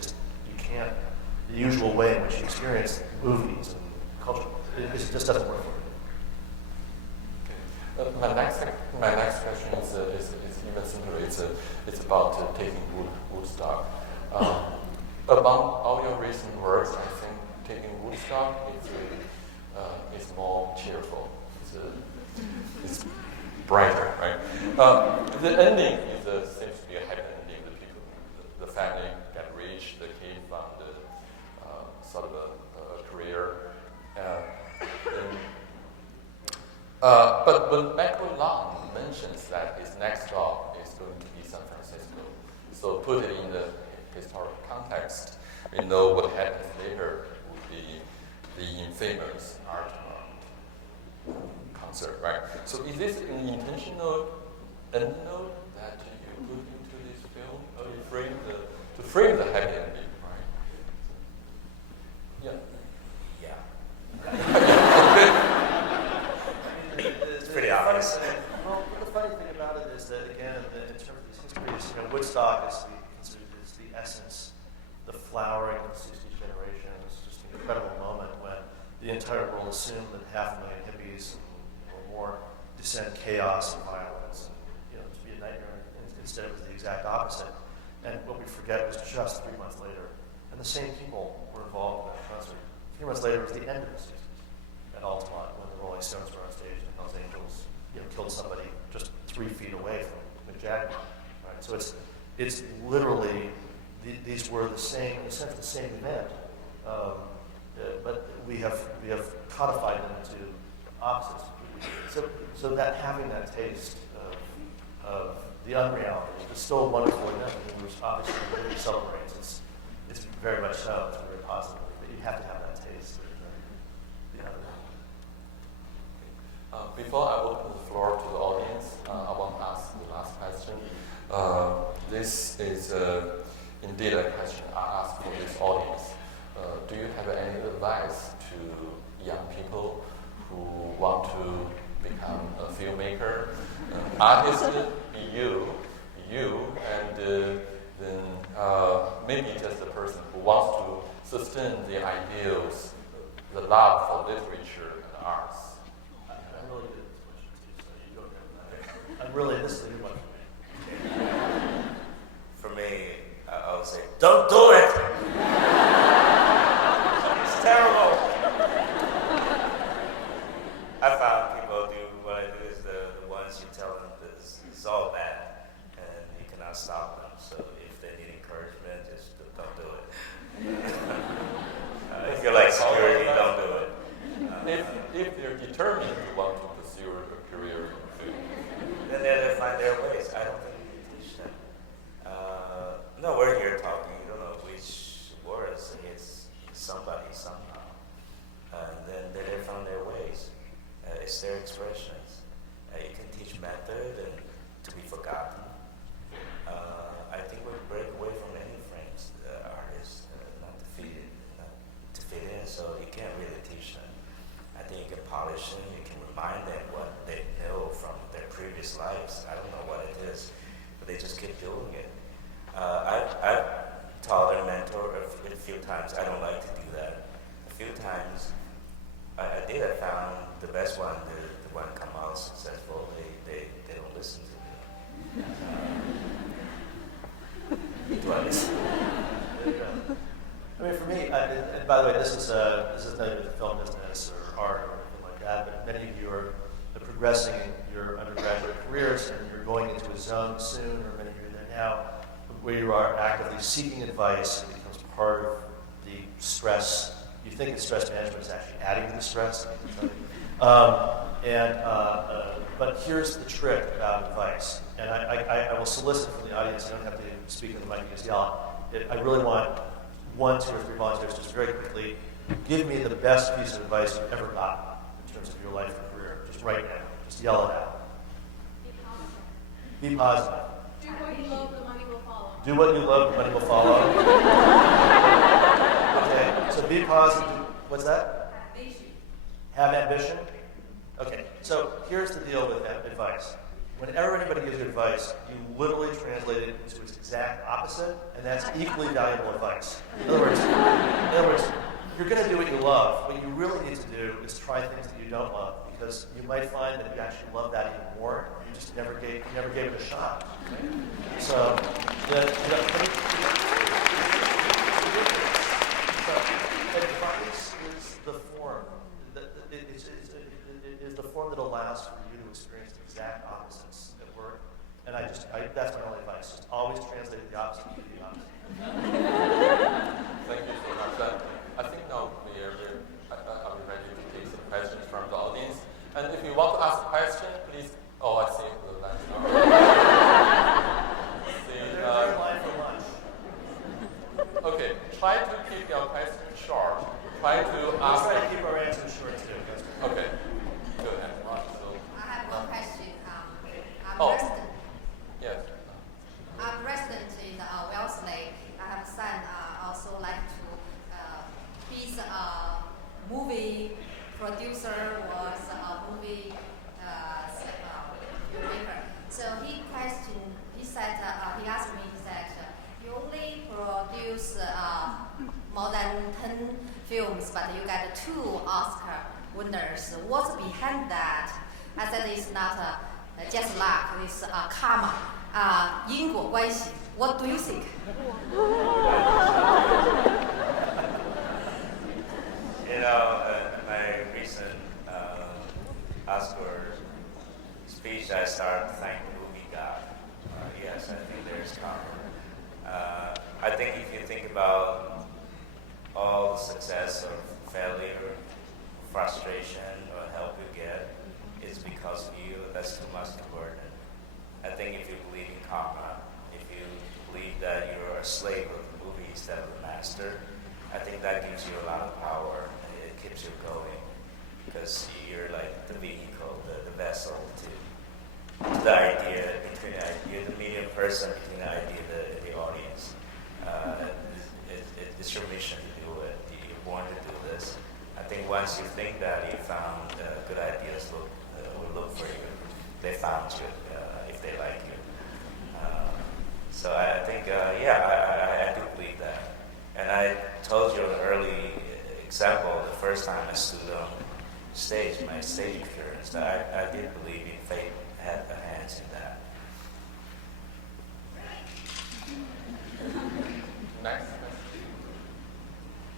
can't, the usual way in which you experience movies and culture, it just doesn't work for you. My next question is even simpler. It's about taking Woodstock. Among all your recent works, I think taking Woodstock is more cheerful. It's brighter, right? The ending seems to be a happy ending. The family got rich. The kid found sort of a career. But Michael Long mentions that his next stop is going to be San Francisco. So put it in the historical context, we know what happens later would be the infamous art concert, right? So is this an intentional endnote that you put into this film? Or you frame the happy ending, right? Yeah. It's pretty obvious. Well, the funny thing about it is that, again, in terms of these histories, Woodstock is the essence, the flowering of the 60s generation. It's just an incredible moment when the entire world assumed that 500,000 hippies or more descend chaos and violence, and to be a nightmare. Instead, it was the exact opposite. And what we forget was just 3 months later, and the same people were involved in that concert. 3 months later was the end of the 60s at Altamont, when the Rolling Stones were on stage and Hells Angels killed somebody just 3 feet away from Mick Jagger. Right? So it's literally, these were the same, in a sense, the same event, but we have codified them into opposites. So that having that taste of the unreality is still a wonderful event, which obviously really celebrates. It's very much so. It's very positive, but you have to have that taste. Before I open the floor to the audience, I want to ask the last question. This is indeed a question I ask for this audience. Do you have any advice to young people who want to become a filmmaker, an artist, and then maybe just a person who wants to sustain the ideals, the love for literature and arts? This is a good one For me, I would say, don't do it! It's terrible! I found people do what I do is the ones you tell them it's all bad, and you cannot stop them. So if they need encouragement, just don't do it. If you're like security, don't do it. If they're determined to want to pursue a career in film, then they'll find their ways. I don't think we can teach them. No, we're here talking. You don't know which words hits somebody somehow. And then they found their ways. It's their expressions. You can teach method and to be forgotten. I think we break away from any frames, artists, not to fit in, so you can't really teach them. I think you can polish them, you can remind them what they know from their previous lives. I don't know what it is, but they just keep doing it. I've taught and mentored a few times. I don't like to do that. A few times I found the best one, the one come out successful, they don't listen to me. Do I listen? I mean, for me, and by the way, this is not even the film business or art or anything like that, but many of you are progressing in your undergraduate careers and you're going into a zone soon, or many of you are there now, where you are actively seeking advice. It becomes part of the stress. You think that stress management is actually adding to the stress. But here's the trick about advice, and I will solicit from the audience. You don't have to speak in the mic, just yell. I really want 1, 2, or 3 volunteers just very quickly give me the best piece of advice you've ever gotten in terms of your life or career. Just right now. Just yell it out. Be positive. Do what you love, the money will follow. Do what you love, the money will follow. Okay, so be positive. What's that? They should Have ambition? Okay, so here's the deal with advice. Whenever anybody gives you advice, you literally translate it into its exact opposite, and that's equally valuable advice. In other words, you're going to do what you love. What you really need to do is try things that you don't love, because you might find that you actually love that even more. You just never gave it a shot. So, advice is the form. It is the form that allows for you to experience the exact opposites at work. And that's my only advice. Just always translate the opposite to the opposite. Thank you so much. I think now I'll be ready to take some questions from the audience. And if you want to ask a question, please. Oh, I see the line. They're in line for lunch. Okay, try to keep your question short. Try to We'll ask. try to keep our answers short too. Okay, good. And so, I have one question. I'm Oh. resident. yes. I'm resident in Wellesley. I have a son. Also like to be a movie producer, was a movie filmmaker. So he said, he asked me that you only produce more than 10 films, but you got 2 Oscar winners. What's behind that? I said it's not just luck, it's karma, 因果关系. What do you think? My recent Oscar speech, I started thanking the movie God. Yes, I think there's karma. I think if you think about all the success or failure, frustration, or help you get, it's because of you. That's too much to burden. I think if you believe in karma, if you believe that you're a slave of the movie instead of the master, I think that gives you a lot of power. It keeps you going because you're like the vehicle, the vessel to the idea, you're the medium person between the idea and the audience. It's your mission to do it. You're born to do this. I think once you think that you found good ideas will look for you. They found you if they like you. So I think, I do believe that. And I told you an early example, the first time I stood on stage, my stage experience, that I did believe in fate had a hand in that. Next.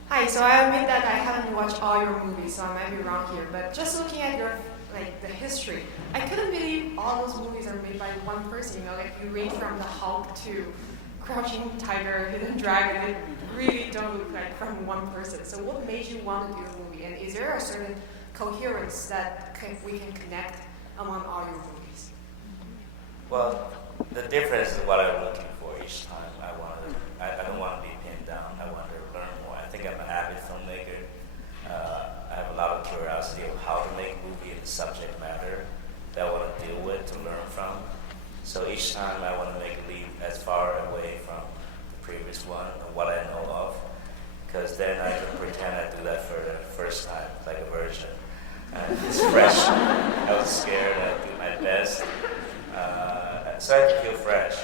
Hi, so I admit that I haven't watched all your movies, so I might be wrong here, but just looking at your, the history, I couldn't believe all those movies are made by one person, you read from The Hulk to Crouching Tiger, Hidden Dragon, it really don't look like from one person. So what made you want to do a movie, and is there a certain coherence that we can connect among all your movies? Well, the difference is what I'm looking for each time. I don't want to be pinned down. I want to learn more. I think I'm an avid filmmaker. I have a lot of curiosity of how to make a movie and the subject matter that I want to deal with, to learn from. So each time I want to make a leap as far away from the previous one and what I know of, because then I can pretend I do that for the first time, like a virgin. It's fresh. I was scared. I do my best. So I could feel fresh.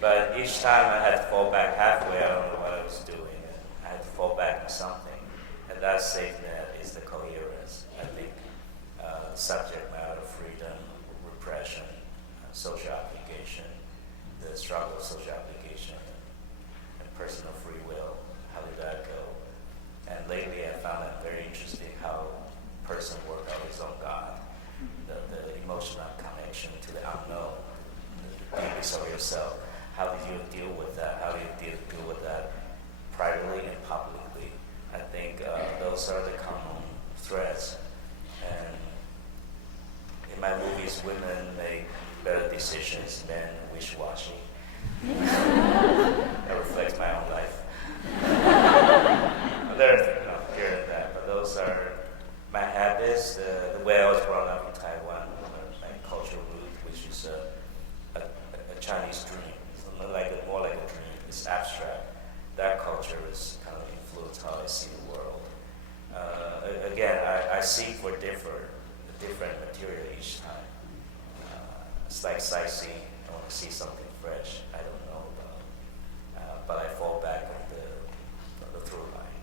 But each time I had to fall back halfway, I don't know what I was doing. I had to fall back on something. And that safety net is the coherence. I think subject matter, freedom, repression, social obligation, the struggle of social obligation, and personal free will. How did that go? And lately I found it very interesting how a person worked out his own God, the emotional connection to the unknown, the deepness of yourself. How did you deal with that? How do you deal with that privately and publicly? I think those are the common threads. And in my movies, women make better decisions, men wishy-washy. That reflects my own life. There's here and that, but those are my habits, the way I was brought up in Taiwan, my cultural root, which is a Chinese dream. It's more like a dream. It's abstract. That culture is kind of influenced how I see the world. Again, I see seek for different material each time. It's like sightseeing. I want to see something fresh I don't know about, but I fall back on the through line.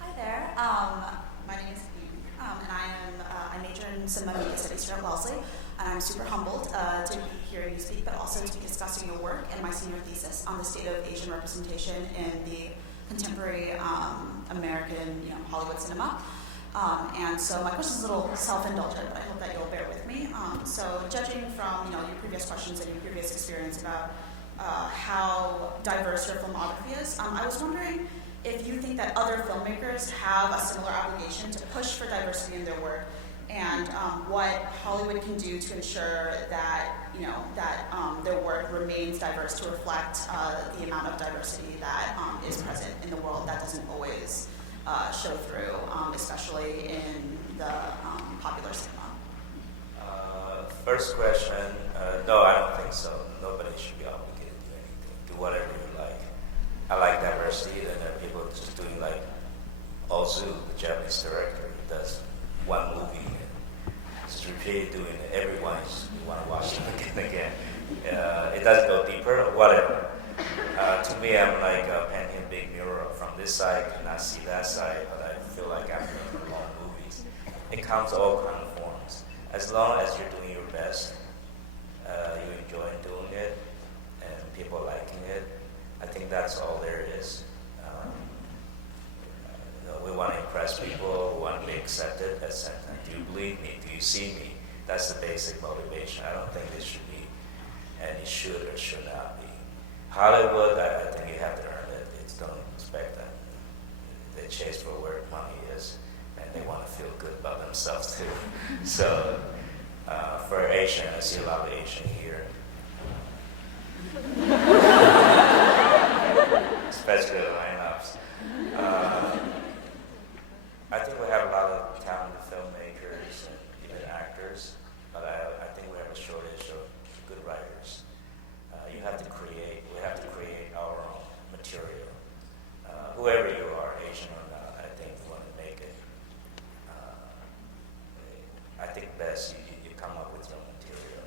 Hi there. My name is Eve, and I major in cinema and media studies here at Wellesley. And I'm super humbled to be hearing you speak, but also to be discussing your work and my senior thesis on the state of Asian representation in the contemporary American, Hollywood cinema. And so my question is a little self-indulgent, but I hope that you'll bear with me. So judging from your previous questions and your previous experience about how diverse your filmography is, I was wondering if you think that other filmmakers have a similar obligation to push for diversity in their work, and what Hollywood can do to ensure that their work remains diverse to reflect the amount of diversity that is present in the world that doesn't always show through, especially in the popular cinema. First question, no, I don't think so. Nobody should be obligated to do anything. Do whatever you like. I like diversity, and there are people just doing like Ozu, the Japanese director, who does one movie and just repeatedly doing it. Everyone you want to watch it again and again. It doesn't go deeper, whatever. To me, I'm like painting a big mural. From this side, I cannot see that side, but I feel like I'm doing long movies. It comes all kind of forms. As long as you're doing your best, you enjoy doing it, and people liking it, I think that's all there is. We want to impress people, we want to be accepted, etc. Do you believe me? Do you see me? That's the basic motivation. I don't think there should be any should or should not be. Hollywood, I think you have to earn it. Don't expect that. They chase for where money is, and they want to feel good about themselves too. So for Asian, I see a lot of Asian here. Especially the lineups. I think we have a lot of talented filmmakers and even actors, but I think we have a shortage of good writers. We have to create our own material. Whoever you are, Asian or not, I think you want to make it. I think best you come up with your material.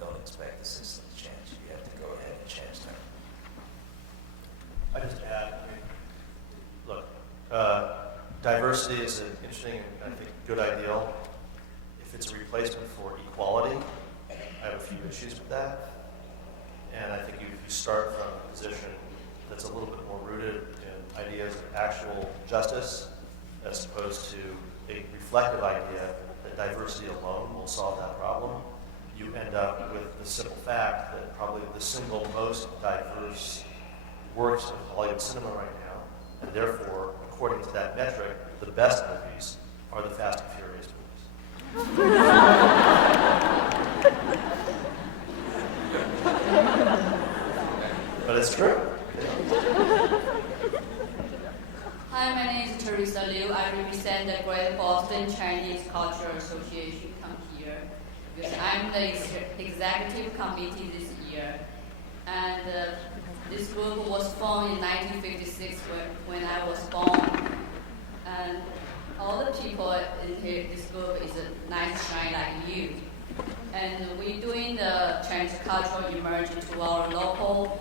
Don't expect the system to change. You have to go ahead and change them. I just add, look, diversity is an interesting and I think good ideal. If it's a replacement for equality, I have a few issues with that. And I think if you start from a position that's a little bit more rooted in ideas of actual justice, as opposed to a reflective idea that diversity alone will solve that problem, you end up with the simple fact that probably the single most diverse works of Hollywood cinema right now, and therefore, according to that metric, the best movies are the Fast and Furious movies. But it's true. Hi, my name is Teresa Liu. I represent the Great Boston Chinese Cultural Association come here because I'm the executive committee this year. And this group was formed in 1956 when I was born. And all the people in here, this group is a nice shine like you. And we're doing the Chinese cultural immersion to our local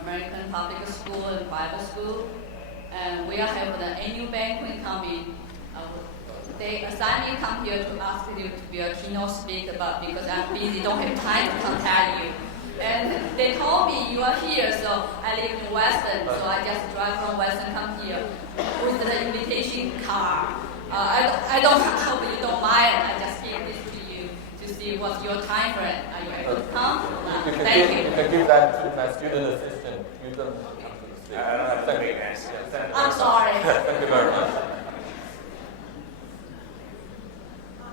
American public school and Bible school. And we are having the annual banquet coming. They assigned me to come here to ask you to be a keynote speaker, but because I'm busy, don't have time to contact you. And they told me you are here, so I live in Weston, so I just drive from Weston, come here with the invitation card. I don't hope you don't mind. I just give this to you to see what's your time frame. Are you able to come? Thank you. You can give that to my student assistant. You don't have to come to the stage. I don't have to make an answer. I'm sorry. Thank you very much.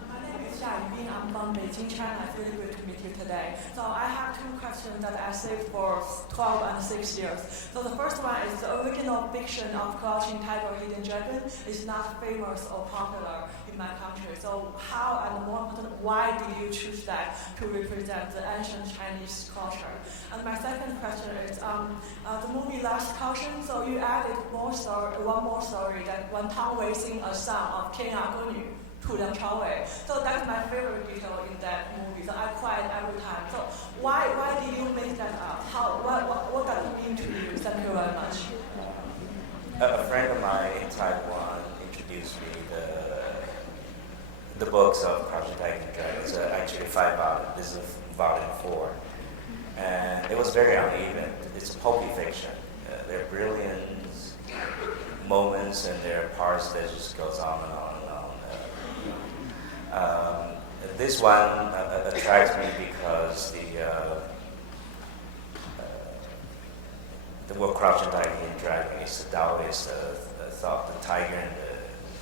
My name is Xia Yubin. I'm from Beijing, China. It's really good to meet you today. So I have two questions that I saved for 12 and 6 years. So the first one is the original fiction of Crouching Tiger, Hidden Dragon is not famous or popular. It my country. So how, and more important, why did you choose that to represent the ancient Chinese culture? And my second question is, the movie Last Caution, so you added one more story that when Tang Wei sing a song of 天涯歌女 to Liang Chaowei. So that's my favorite detail in that movie. So I cried every time. So why did you make that up? What does it mean to you? Thank you very much. A friend of mine in Taiwan introduced me the books of Crouching Tiger, Hidden Dragon. It's actually 5 volumes. This is volume 4. And it was very uneven. It's a pulpy fiction. There are brilliant moments and there are parts that just goes on and on and on. This one attracts me because the word Crouching Tiger, Hidden Dragon is the Taoist thought. The tiger and the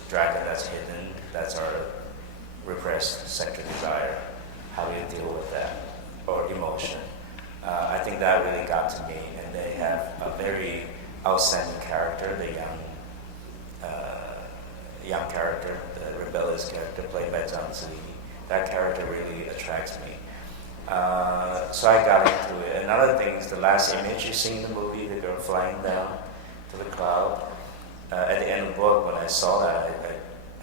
dragon that's hidden, that's our repressed sexual desire. How do you deal with that? Or emotion. I think that really got to me, and they have a very outstanding character, the young character, the rebellious character played by Zhang Ziyi. That character really attracts me. So I got into it. Another thing is the last image you see in the movie, the girl flying down to the cloud. At the end of the book, when I saw that,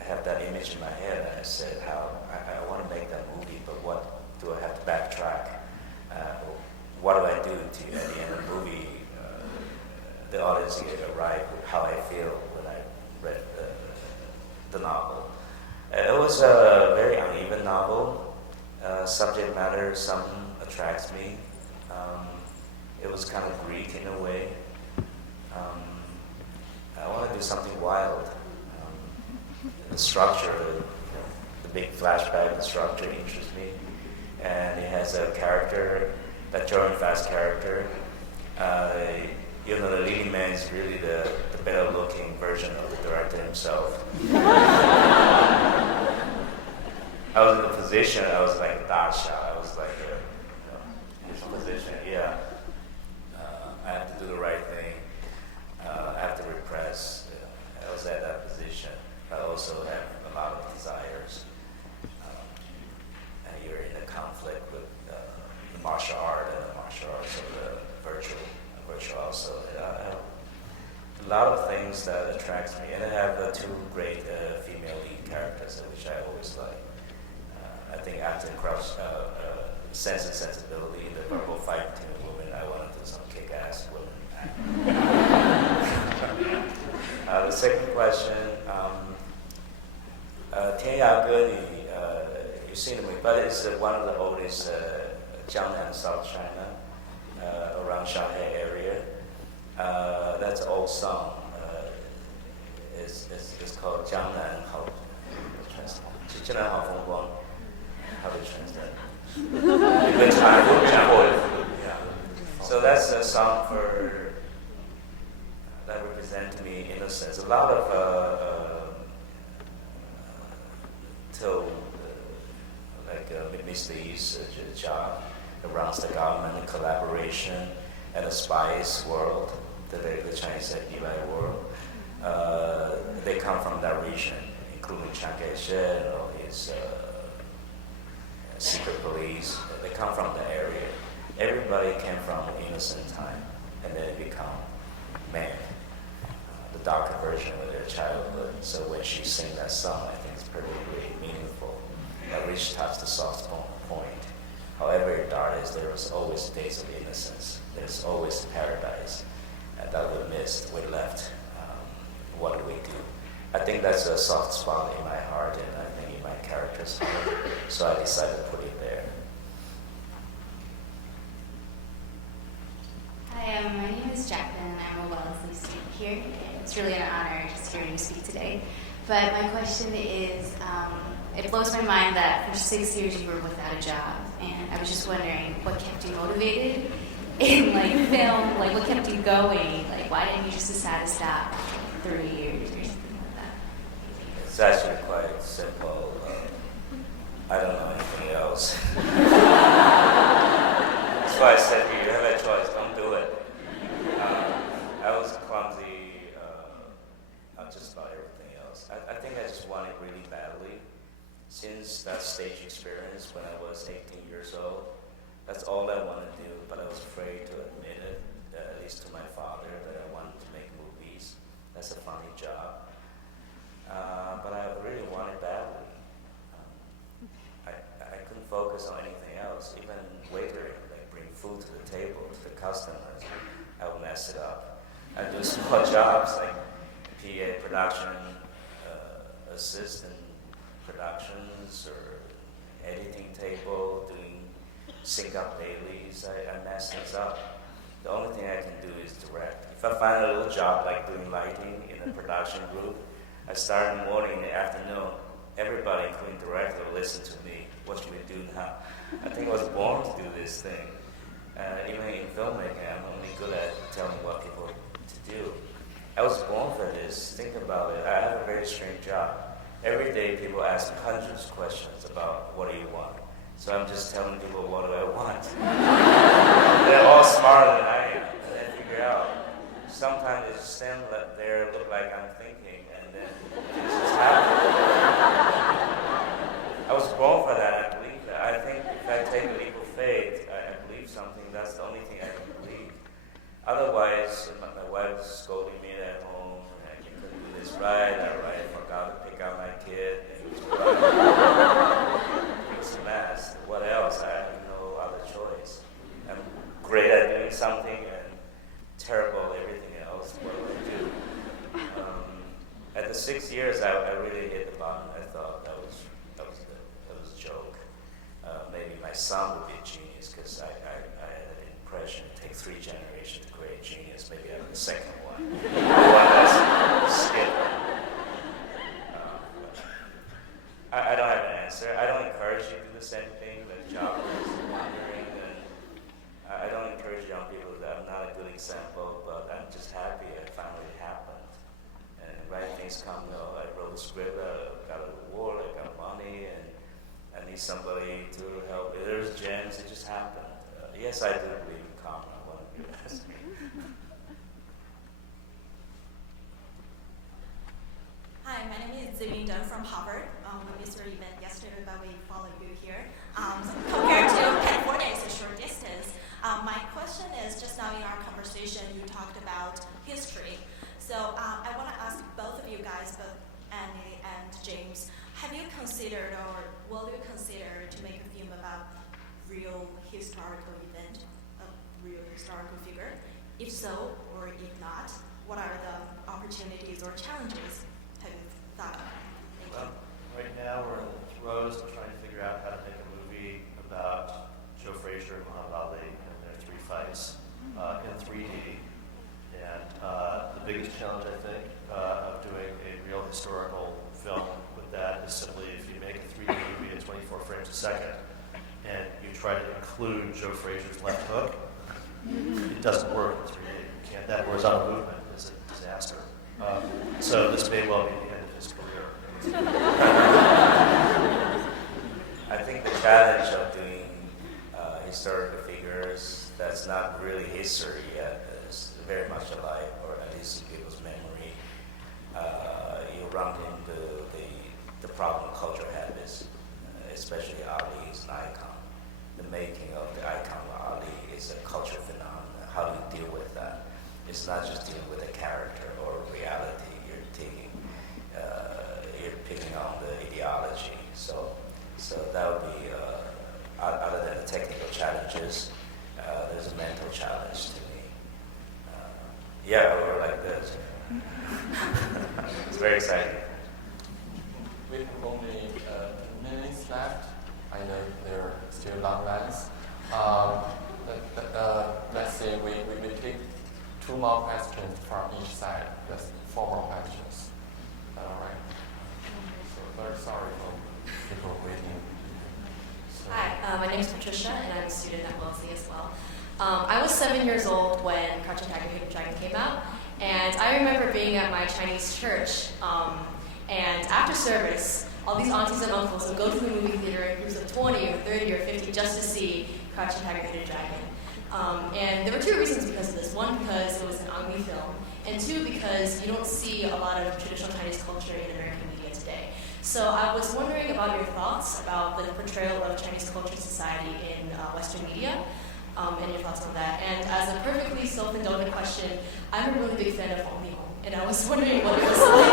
I have that image in my head, and I said, I want to make that movie, but what do I have to backtrack? What do I do to, at the end of the movie, the audience get it right with how I feel when I read the novel. It was a very uneven novel. Subject matter, some attracts me. It was kind of Greek in a way. I want to do something wild. The structure, the big flashback, the structure interests me. And it has a character, that Jordan Fast character. The leading man is really the better looking version of the director himself. I was in the position, I was like a dasha, I was like his position, yeah. I have to do the right thing, I have to repress. I was at that position. I also have a lot of desires. And you're in a conflict with the martial art and the martial arts of the virtual also. A lot of things that attracts me, and I have 2 great female lead characters, which I always like. I think after Sense and Sensibility, the verbal fight between the women, I want to do some kick-ass women. The second question, 天涯歌女, you've seen the movie, but it's one of the oldest Jiangnan, South China, around Shanghai area. That's an old song. It's called 江南好风光. How to translate? So that's a song that represents to me innocence. A lot of till Mr. Yi's job around the government, the collaboration, and the spice world, the Chinese FBI world. They come from that region, including Chiang Kai-shek, his secret police. They come from the area. Everybody came from an innocent time, and then they become men, the darker version of their childhood. So when she sings that song, I think it's pretty meaningful. It really touched the soft point. However dark it is, there was always days of innocence. There's always paradise that we missed, we left. What do we do? I think that's a soft spot in my heart, and I think in my character's heart. So I decided to put it there. Hi, my name is Jacqueline, and I'm a Wellesley student here. It's really an honor just hearing you speak today. But my question is, it blows my mind that for 6 years you were without a job, and I was just wondering what kept you motivated in film, what kept you going? Why didn't you just decide to stop after 3 years or something like that? It's actually quite simple. I don't know anything else. That's why I said you have a choice, don't do it. I was clumsy, just about everything else. I think I just wanted really badly. that stage experience when I was 18 years old. That's all I wanted to do, but I was afraid to admit it, at least to my father, that I wanted to make movies. That's a funny job. But I really wanted badly. I couldn't focus on anything else. Even waitering, like bring food to the table, to the customers, I would mess it up. I do small jobs like PA production, assistant productions, or editing table, doing sync up dailies. I mess things up. The only thing I can do is direct. If I find a little job like doing lighting in a production group, I start in the morning, in the afternoon. Everybody, including director, will listen to me. What should we do now? I think I was born to do this thing. Even in filmmaking, I'm only good at telling what people to do. I was born for this. Think about it. I have a very strange job. Every day people ask me hundreds of questions about what do you want. So I'm just telling people what do I want. They're all smarter than I am. And they figure out. Sometimes they just stand there, look like I'm thinking, and then it just happens. I was born for that. I believe that. I think if I take a leap of faith, I believe something. That's the only thing I can believe. Otherwise, my wife was scolding me at home. I couldn't do this right. I forgot to pick out my kid. It was a mess. What else? I have no other choice. I'm great at doing something and terrible at everything else. What do I do? At the 6 years, I really hit the bottom. I thought that was a joke. Maybe my son would be a genius because I had an impression it takes 3 generations to create a genius. Maybe I'm the second one. Skip. I don't have an answer. I don't encourage you to do the same thing, like jobbers, wandering, and I don't encourage young people that I'm not a good example, but I'm just happy it finally happened. And right things come, I wrote a script, I got an award, I got money, and I need somebody to help. There's gems, it just happened. Yes, I do believe in karma, one of you asked me. Hi, my name is Zimin Dunn from Harvard. We missed your event yesterday, but we follow you here. Compared to California, it's a short distance. My question is, just now in our conversation, you talked about history. So I want to ask both of you guys, both Annie and James, have you considered or will you consider to make a film about real historical event, a real historical figure? If so, or if not, what are the opportunities or challenges have you thought of? Well, right now we're in the throes of trying to figure out how to make a movie about Joe Frazier and Muhammad Ali and their 3 fights in 3D. And the biggest challenge, I think, of doing a real historical film with that is simply if you make a 3D movie at 24 frames a second and you try to include Joe Frazier's left hook, it doesn't work in 3D. You can't. That horizontal movement is a disaster. So this may well be the end of his career. I think the challenge of doing historical figures that's not really history yet is very much alive, or at least in people's memory. You run into the problem of cultural habits, especially Ali is an icon. The making of the icon of Ali is a cultural phenomenon. How do you deal with that? It's not just dealing with a character or reality. You're picking on the ideology. So that would be, other than the technical challenges, there's a mental challenge to me. We're like this. It's very exciting. We have only 2 minutes left. I know there are still long lines. Let's say we take 2 more questions from each side. That's 4 more questions. All right. So very sorry for people waiting. So. Hi, my name is Patricia, and I'm a student at Wellesley as well. I was 7 years old when Crouching Tiger, Hidden Dragon came out, and I remember being at my Chinese church, and after service, all these aunties and uncles would go to the movie theater in groups of 20 or 30 or 50 just to see Crouching Tiger, Hidden Dragon. And there were 2 reasons because of this. 1, because it was an Ang Lee film, and 2, because you don't see a lot of traditional Chinese culture in American media today. So I was wondering about your thoughts about the portrayal of Chinese culture and society in Western media, and your thoughts on that. And as a perfectly self-indulgent question, I'm a really big fan of Hong Hong, and I was wondering what it was like.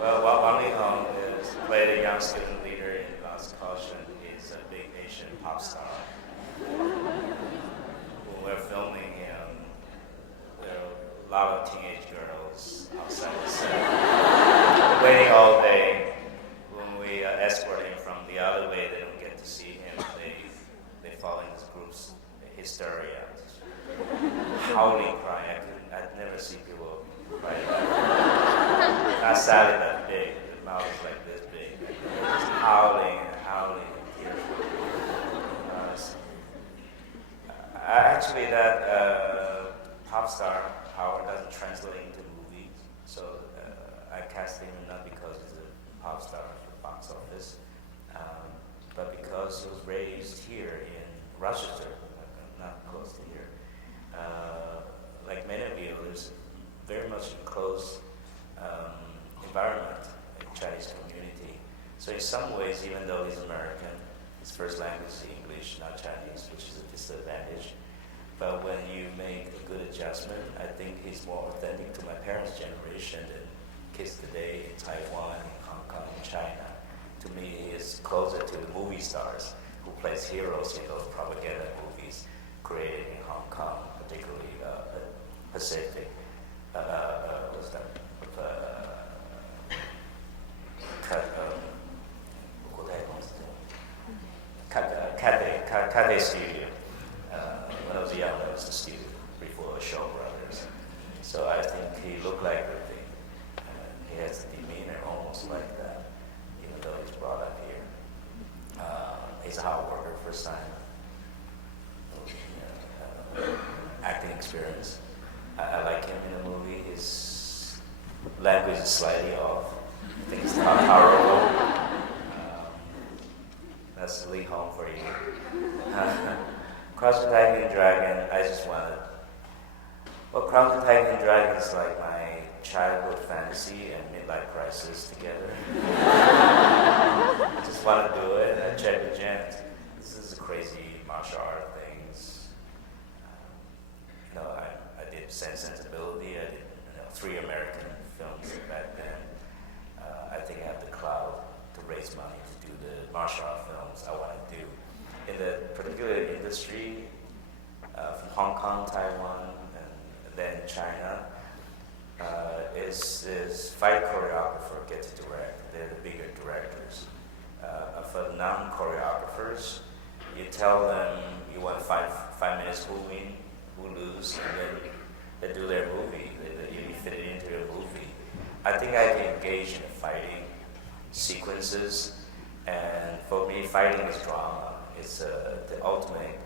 Well, Wang Hong is played a young student leader in Wellesley College and is a big Asian pop star. When we're filming him, there are a lot of teenage girls outside the set, waiting all day. When we escort him from the other way, they don't get to see him. They fall in this group's hysteria, howling, crying. I'd never see people cry like that. Not Sally that big. The mouth is like this big. Just howling and howling and tearful. Actually, that pop star power doesn't translate into movies. So I cast him not because he's a pop star for the box office, but because he was raised here in Rochester, not close to here. Like many of you, there's very much enclosed environment in Chinese community. So in some ways, even though he's American, his first language is English, not Chinese, which is a disadvantage. But when you make a good adjustment, I think he's more authentic to my parents' generation than kids today in Taiwan, in Hong Kong, in China. To me, he is closer to the movie stars who plays heroes in those propaganda movies created in Hong Kong, particularly Pacific. What's that? Cathay Studio. When I was young, I was the studio before Shaw Brothers. So I think he looked like the thing. He has a demeanor almost like that, even though he's brought up here. He's a hard worker, first time acting experience. I like him in the movie. His language is slightly off. I think it's not horrible. That's Lee Hong for you. Cross the Tiger and Dragon, I just wanted. Well, Cross the Tiger and Dragon is like my childhood fantasy and midlife crisis together. I just want to do it. I checked with Jen. This is a crazy martial art things. I did Sense and Sensibility. I did 3 American films back then. I think I have the clout to raise money to do the martial art films I want to do. In the particular industry, from Hong Kong, Taiwan, and then China, is this fight choreographer get to direct. They're the bigger directors. For the non-choreographers, you tell them you want 5 minutes moving, who lose, and then they do their movie. You fit it into your movie. I think I can engage in the fighting sequences, and for me, fighting is drama. It's the ultimate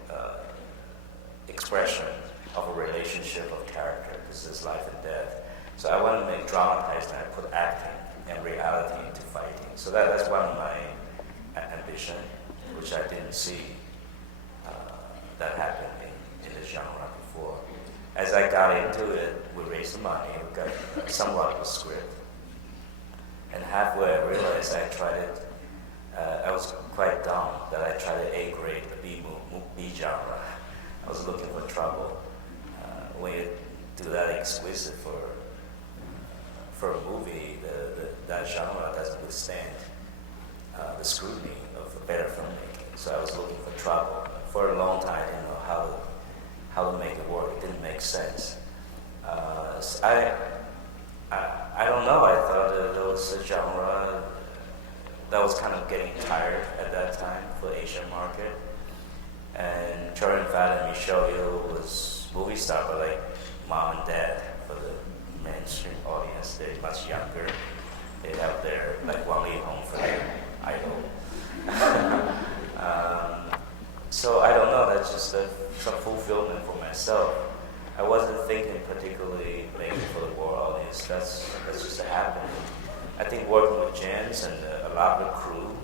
expression of a relationship of character, because it's life and death. So I want to make dramatized, and I put acting and reality into fighting. So that's one of my ambition, which I didn't see that happen in the genre before. As I got into it, we raised the money, we got somewhat of a script. And halfway I realized I was quite dumb that I tried to A grade the B genre. I was looking for trouble. When you do that exquisite for a movie, that genre doesn't withstand the scrutiny of better filmmaking. So I was looking for trouble. For a long time, I didn't know how to make it work. It didn't make sense. I don't know. I thought that there was a genre that was kind of getting tired at that time for the Asian market. And Chorin Fat and Michelle Yeoh was movie star, but like mom and dad for the mainstream audience. They're much younger. They have their, like Wang Hong for their idol. So I don't know, that's just some fulfillment for myself. I wasn't thinking particularly maybe for the world audience. That's just happening. I think working with James and a lot of the crew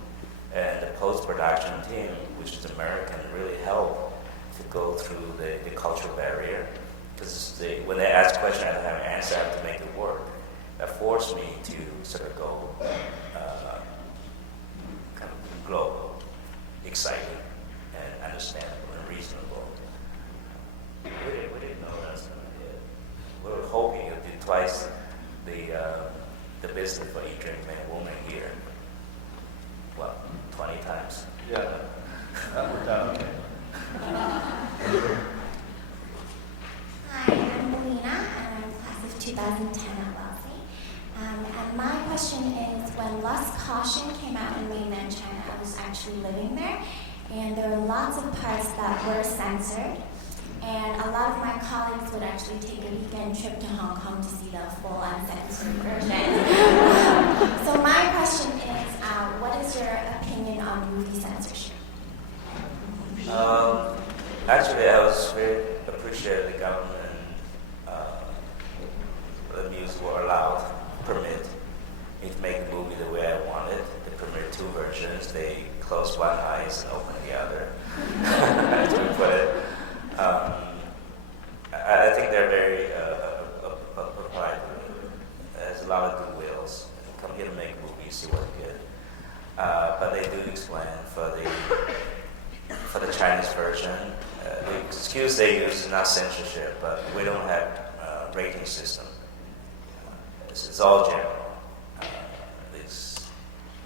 and the post-production team, which is American, really helped to go through the cultural barrier. Because when they ask questions, I don't have an answer, I have to make it work. That forced me to sort of go kind of global, exciting, and understandable and reasonable. We didn't know that's going to be it. We were hoping it would be twice the business for each drink man woman here. Well, 20 times. Yeah, that worked out okay. Hi, I'm Melina, and I'm class of 2010 at Wellesley. And my question is, when Lost Caution came out in mainland China, I was actually living there, and there were lots of parts that were censored, and a lot of my colleagues would actually take a weekend trip to Hong Kong to see the full uncensored version. So my question is, what is your opinion on movie censorship? Actually, I was very appreciative the government let me use the word allowed, permit me to make the movie the way I wanted. They permit 2 versions. They close one eye and open the other. As we put it. I think they're very proprietary. There's a lot of goodwills. Come here to make movies, see what's good. But they do explain for the Chinese version. The excuse they use is not censorship, but we don't have a rating system. It's all general.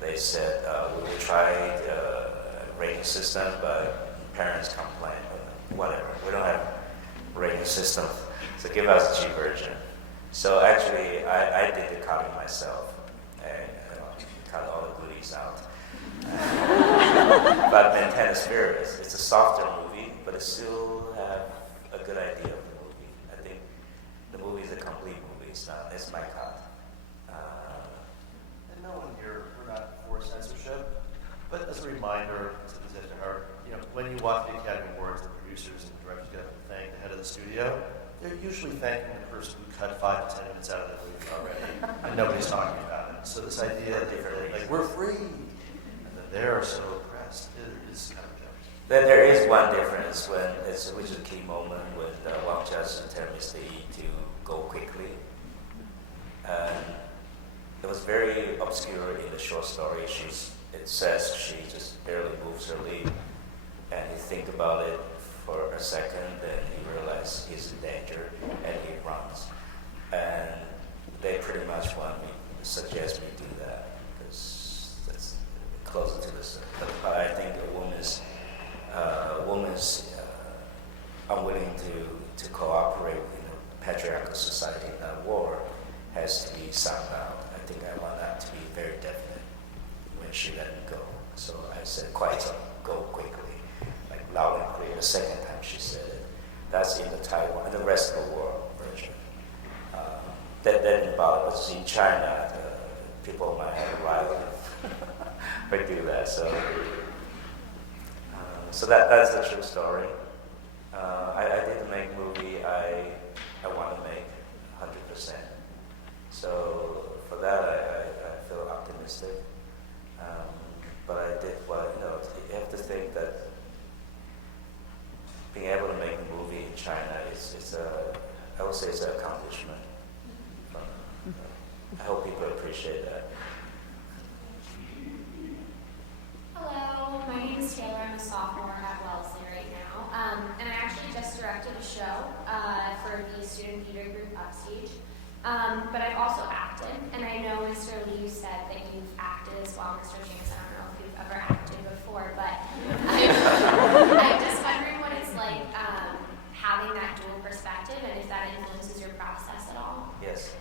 They said we will try a rating system, but parents complain. But whatever, we don't have a rating system, so give us a cheap version. So actually, I did the cutting myself, and cut all the goodies out. But maintain the spirit. It's a softer movie, but it still have a good idea of the movie. I think the movie is a complete movie. It's my cut. And no one here, we're not for censorship, but as a reminder to the Zitter, when you watch the Academy Awards, the producers and directors get up and thank the head of the studio, they're usually thanking the person who cut 5 to 10 minutes out of the movie already, and nobody's talking about it. So this idea that like we're free, and that they're so oppressed, is kind of a joke. There is one difference which is a key moment when Wang Jia's tells me to go quickly. It was very obscure in the short story. It says she just barely moves her lip, and you think about it for a second, then you realize he's in danger, and he runs. And they pretty much suggest me do that, because that's closer to this. But I think a woman's unwilling to cooperate in a patriarchal society in that war has to be sound out. I think I want that to be very definite when she let me go. So I said, quite go quickly, like loud and clear. The second time she said it. That's in the Taiwan and the rest of the world version. That didn't bother us. In China, people might have a rival but do that. So that's the true story. I didn't make a movie I want to make 100%. So for that, I feel optimistic. But I did you have to think that being able to make a movie in China I would say it's an accomplishment. I hope people appreciate that. Hello, my name is Taylor. I'm a sophomore at Wellesley right now. And I actually just directed a show for the student theater group Upstage. But I've also acted, and I know Mr. Lee said that you've acted as well, Mr. James. I don't know if you've ever acted before, but I'm just wondering what it's like having that dual perspective, and if that influences your process at all. Yes.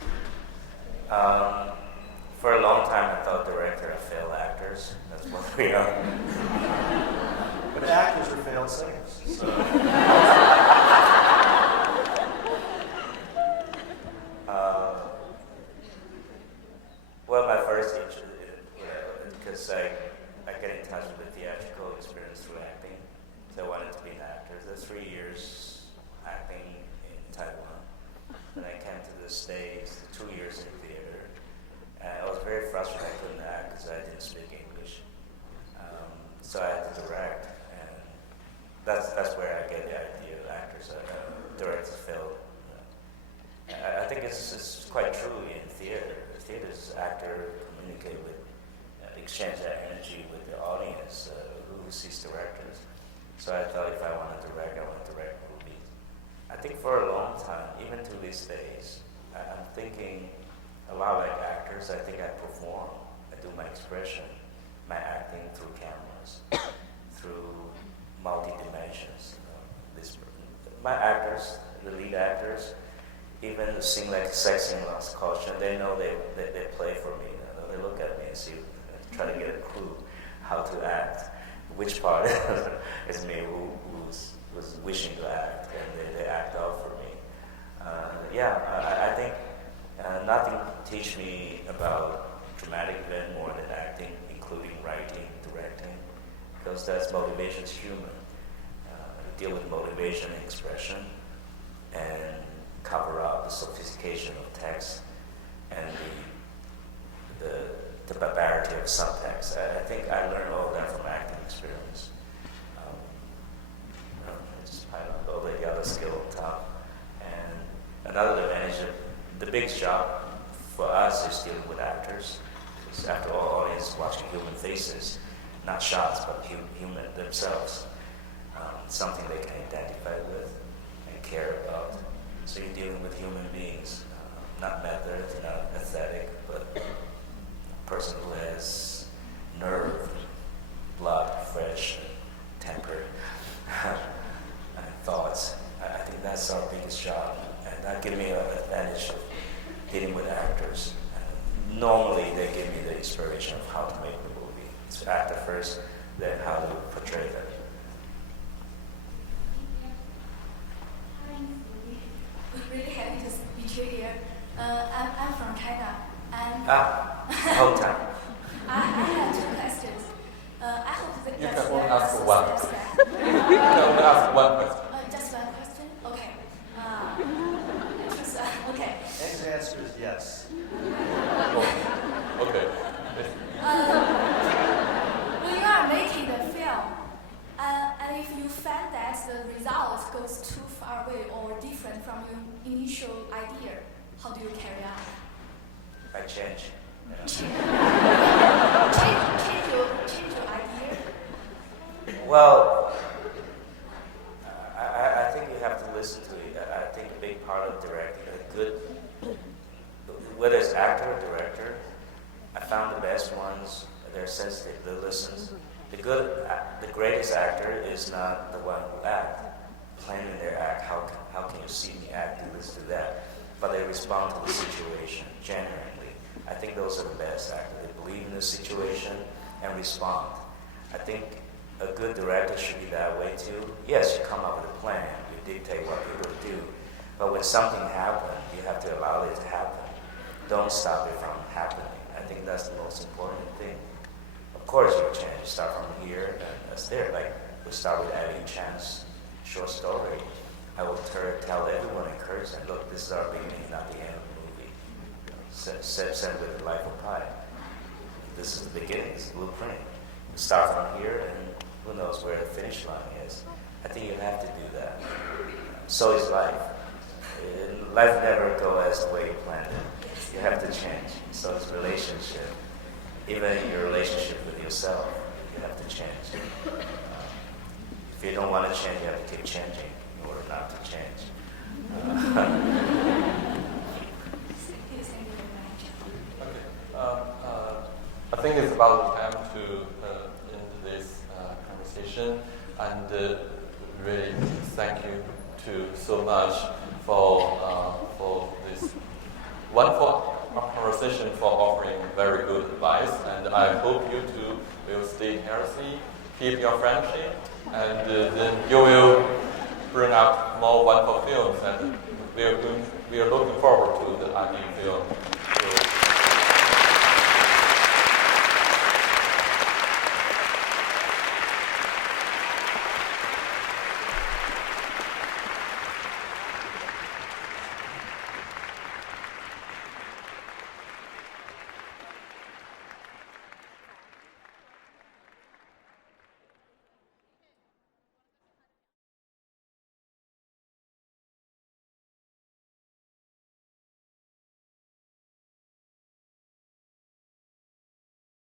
For a long time, I thought directors are failed actors. That's what we are. But actors are failed singers. So. Well, my first interest, because I get in touch with the theatrical experience through acting, so I wanted to be an actor. So 3 years acting in Taiwan. Then I came to the States, 2 years in theater. And I was very frustrated I couldn't act because I didn't speak English. So I had to direct. And that's where I get the idea of actors, directors fail. I think it's quite true in theater. Theater's actor communicate with, exchange that energy with the audience who sees directors. So I thought if I want to direct, I want to direct movies. I think for a long time, even to these days, I'm thinking a lot like actors. I think I perform. I do my expression, my acting through cameras, through multi-dimensions. My actors, the lead actors, even who sing like sex in Lost Culture, they know they play for me. They look at me and see, try to get a clue how to act, which part is me who's wishing to act, and they act out for me. I think nothing teach me about dramatic event more than acting, including writing, directing, because that's motivation's human. Deal with motivation and expression, and cover up the sophistication of text and the barbarity of subtext. I think I learned all that from acting experience. Just pile on all the other skill on top. And another advantage of the big job for us is dealing with actors. Because after all, audience is watching human faces, not shots, but human themselves. Something they can identify with and care about. So you're dealing with human beings, not methods, not aesthetic, but a person who has nerve, blood, fresh, temper, and thoughts. I think that's our biggest job, and that gives me an advantage of dealing with actors. Normally, they give me the inspiration of how to make the movie. It's actor first, then how to portray them. Really happy to meet you here. I'm from China. And hometown. I have two questions. I hope that you that's can only very ask for one. successful. You can only ask one question. Just one question? Okay. Okay. And the answer is yes. Okay. When you are making the film, and if you find that the result goes too far away or different from your initial idea, how do you carry on? I change. Change your idea? Well, I think you have to listen to it. I think a big part of directing, whether it's actor or director, I found the best ones, they're sensitive, they listen. The greatest actor is not the one who acts, planning their act, how can you see me act, do this, do that, but they respond to the situation genuinely. I think those are the best actors. They believe in the situation and respond. I think a good director should be that way too. Yes, you come up with a plan, you dictate what you're going to do, but when something happens, you have to allow it to happen. Don't stop it from happening. I think that's the most important thing. Of course, you change. Start from here, and that's there. Like we start with adding chance, short story. I will tell everyone, encourage them. Look, this is our beginning, not the end of the movie. Same with the Life of Pi. This is the beginning. It's the blueprint. You start from here, and who knows where the finish line is. I think you have to do that. So is life. Life never goes as the way you planned it. You have to change. So is relationship. Even your relationship with yourself, you have to change. If you don't want to change, you have to keep changing in order not to change. I think it's about time to end this conversation, and really thank you so much for this wonderful conversation, for offering very good advice, and I hope you two will stay healthy, keep your friendship, and then you will bring up more wonderful films, and we are looking forward to the ideal film.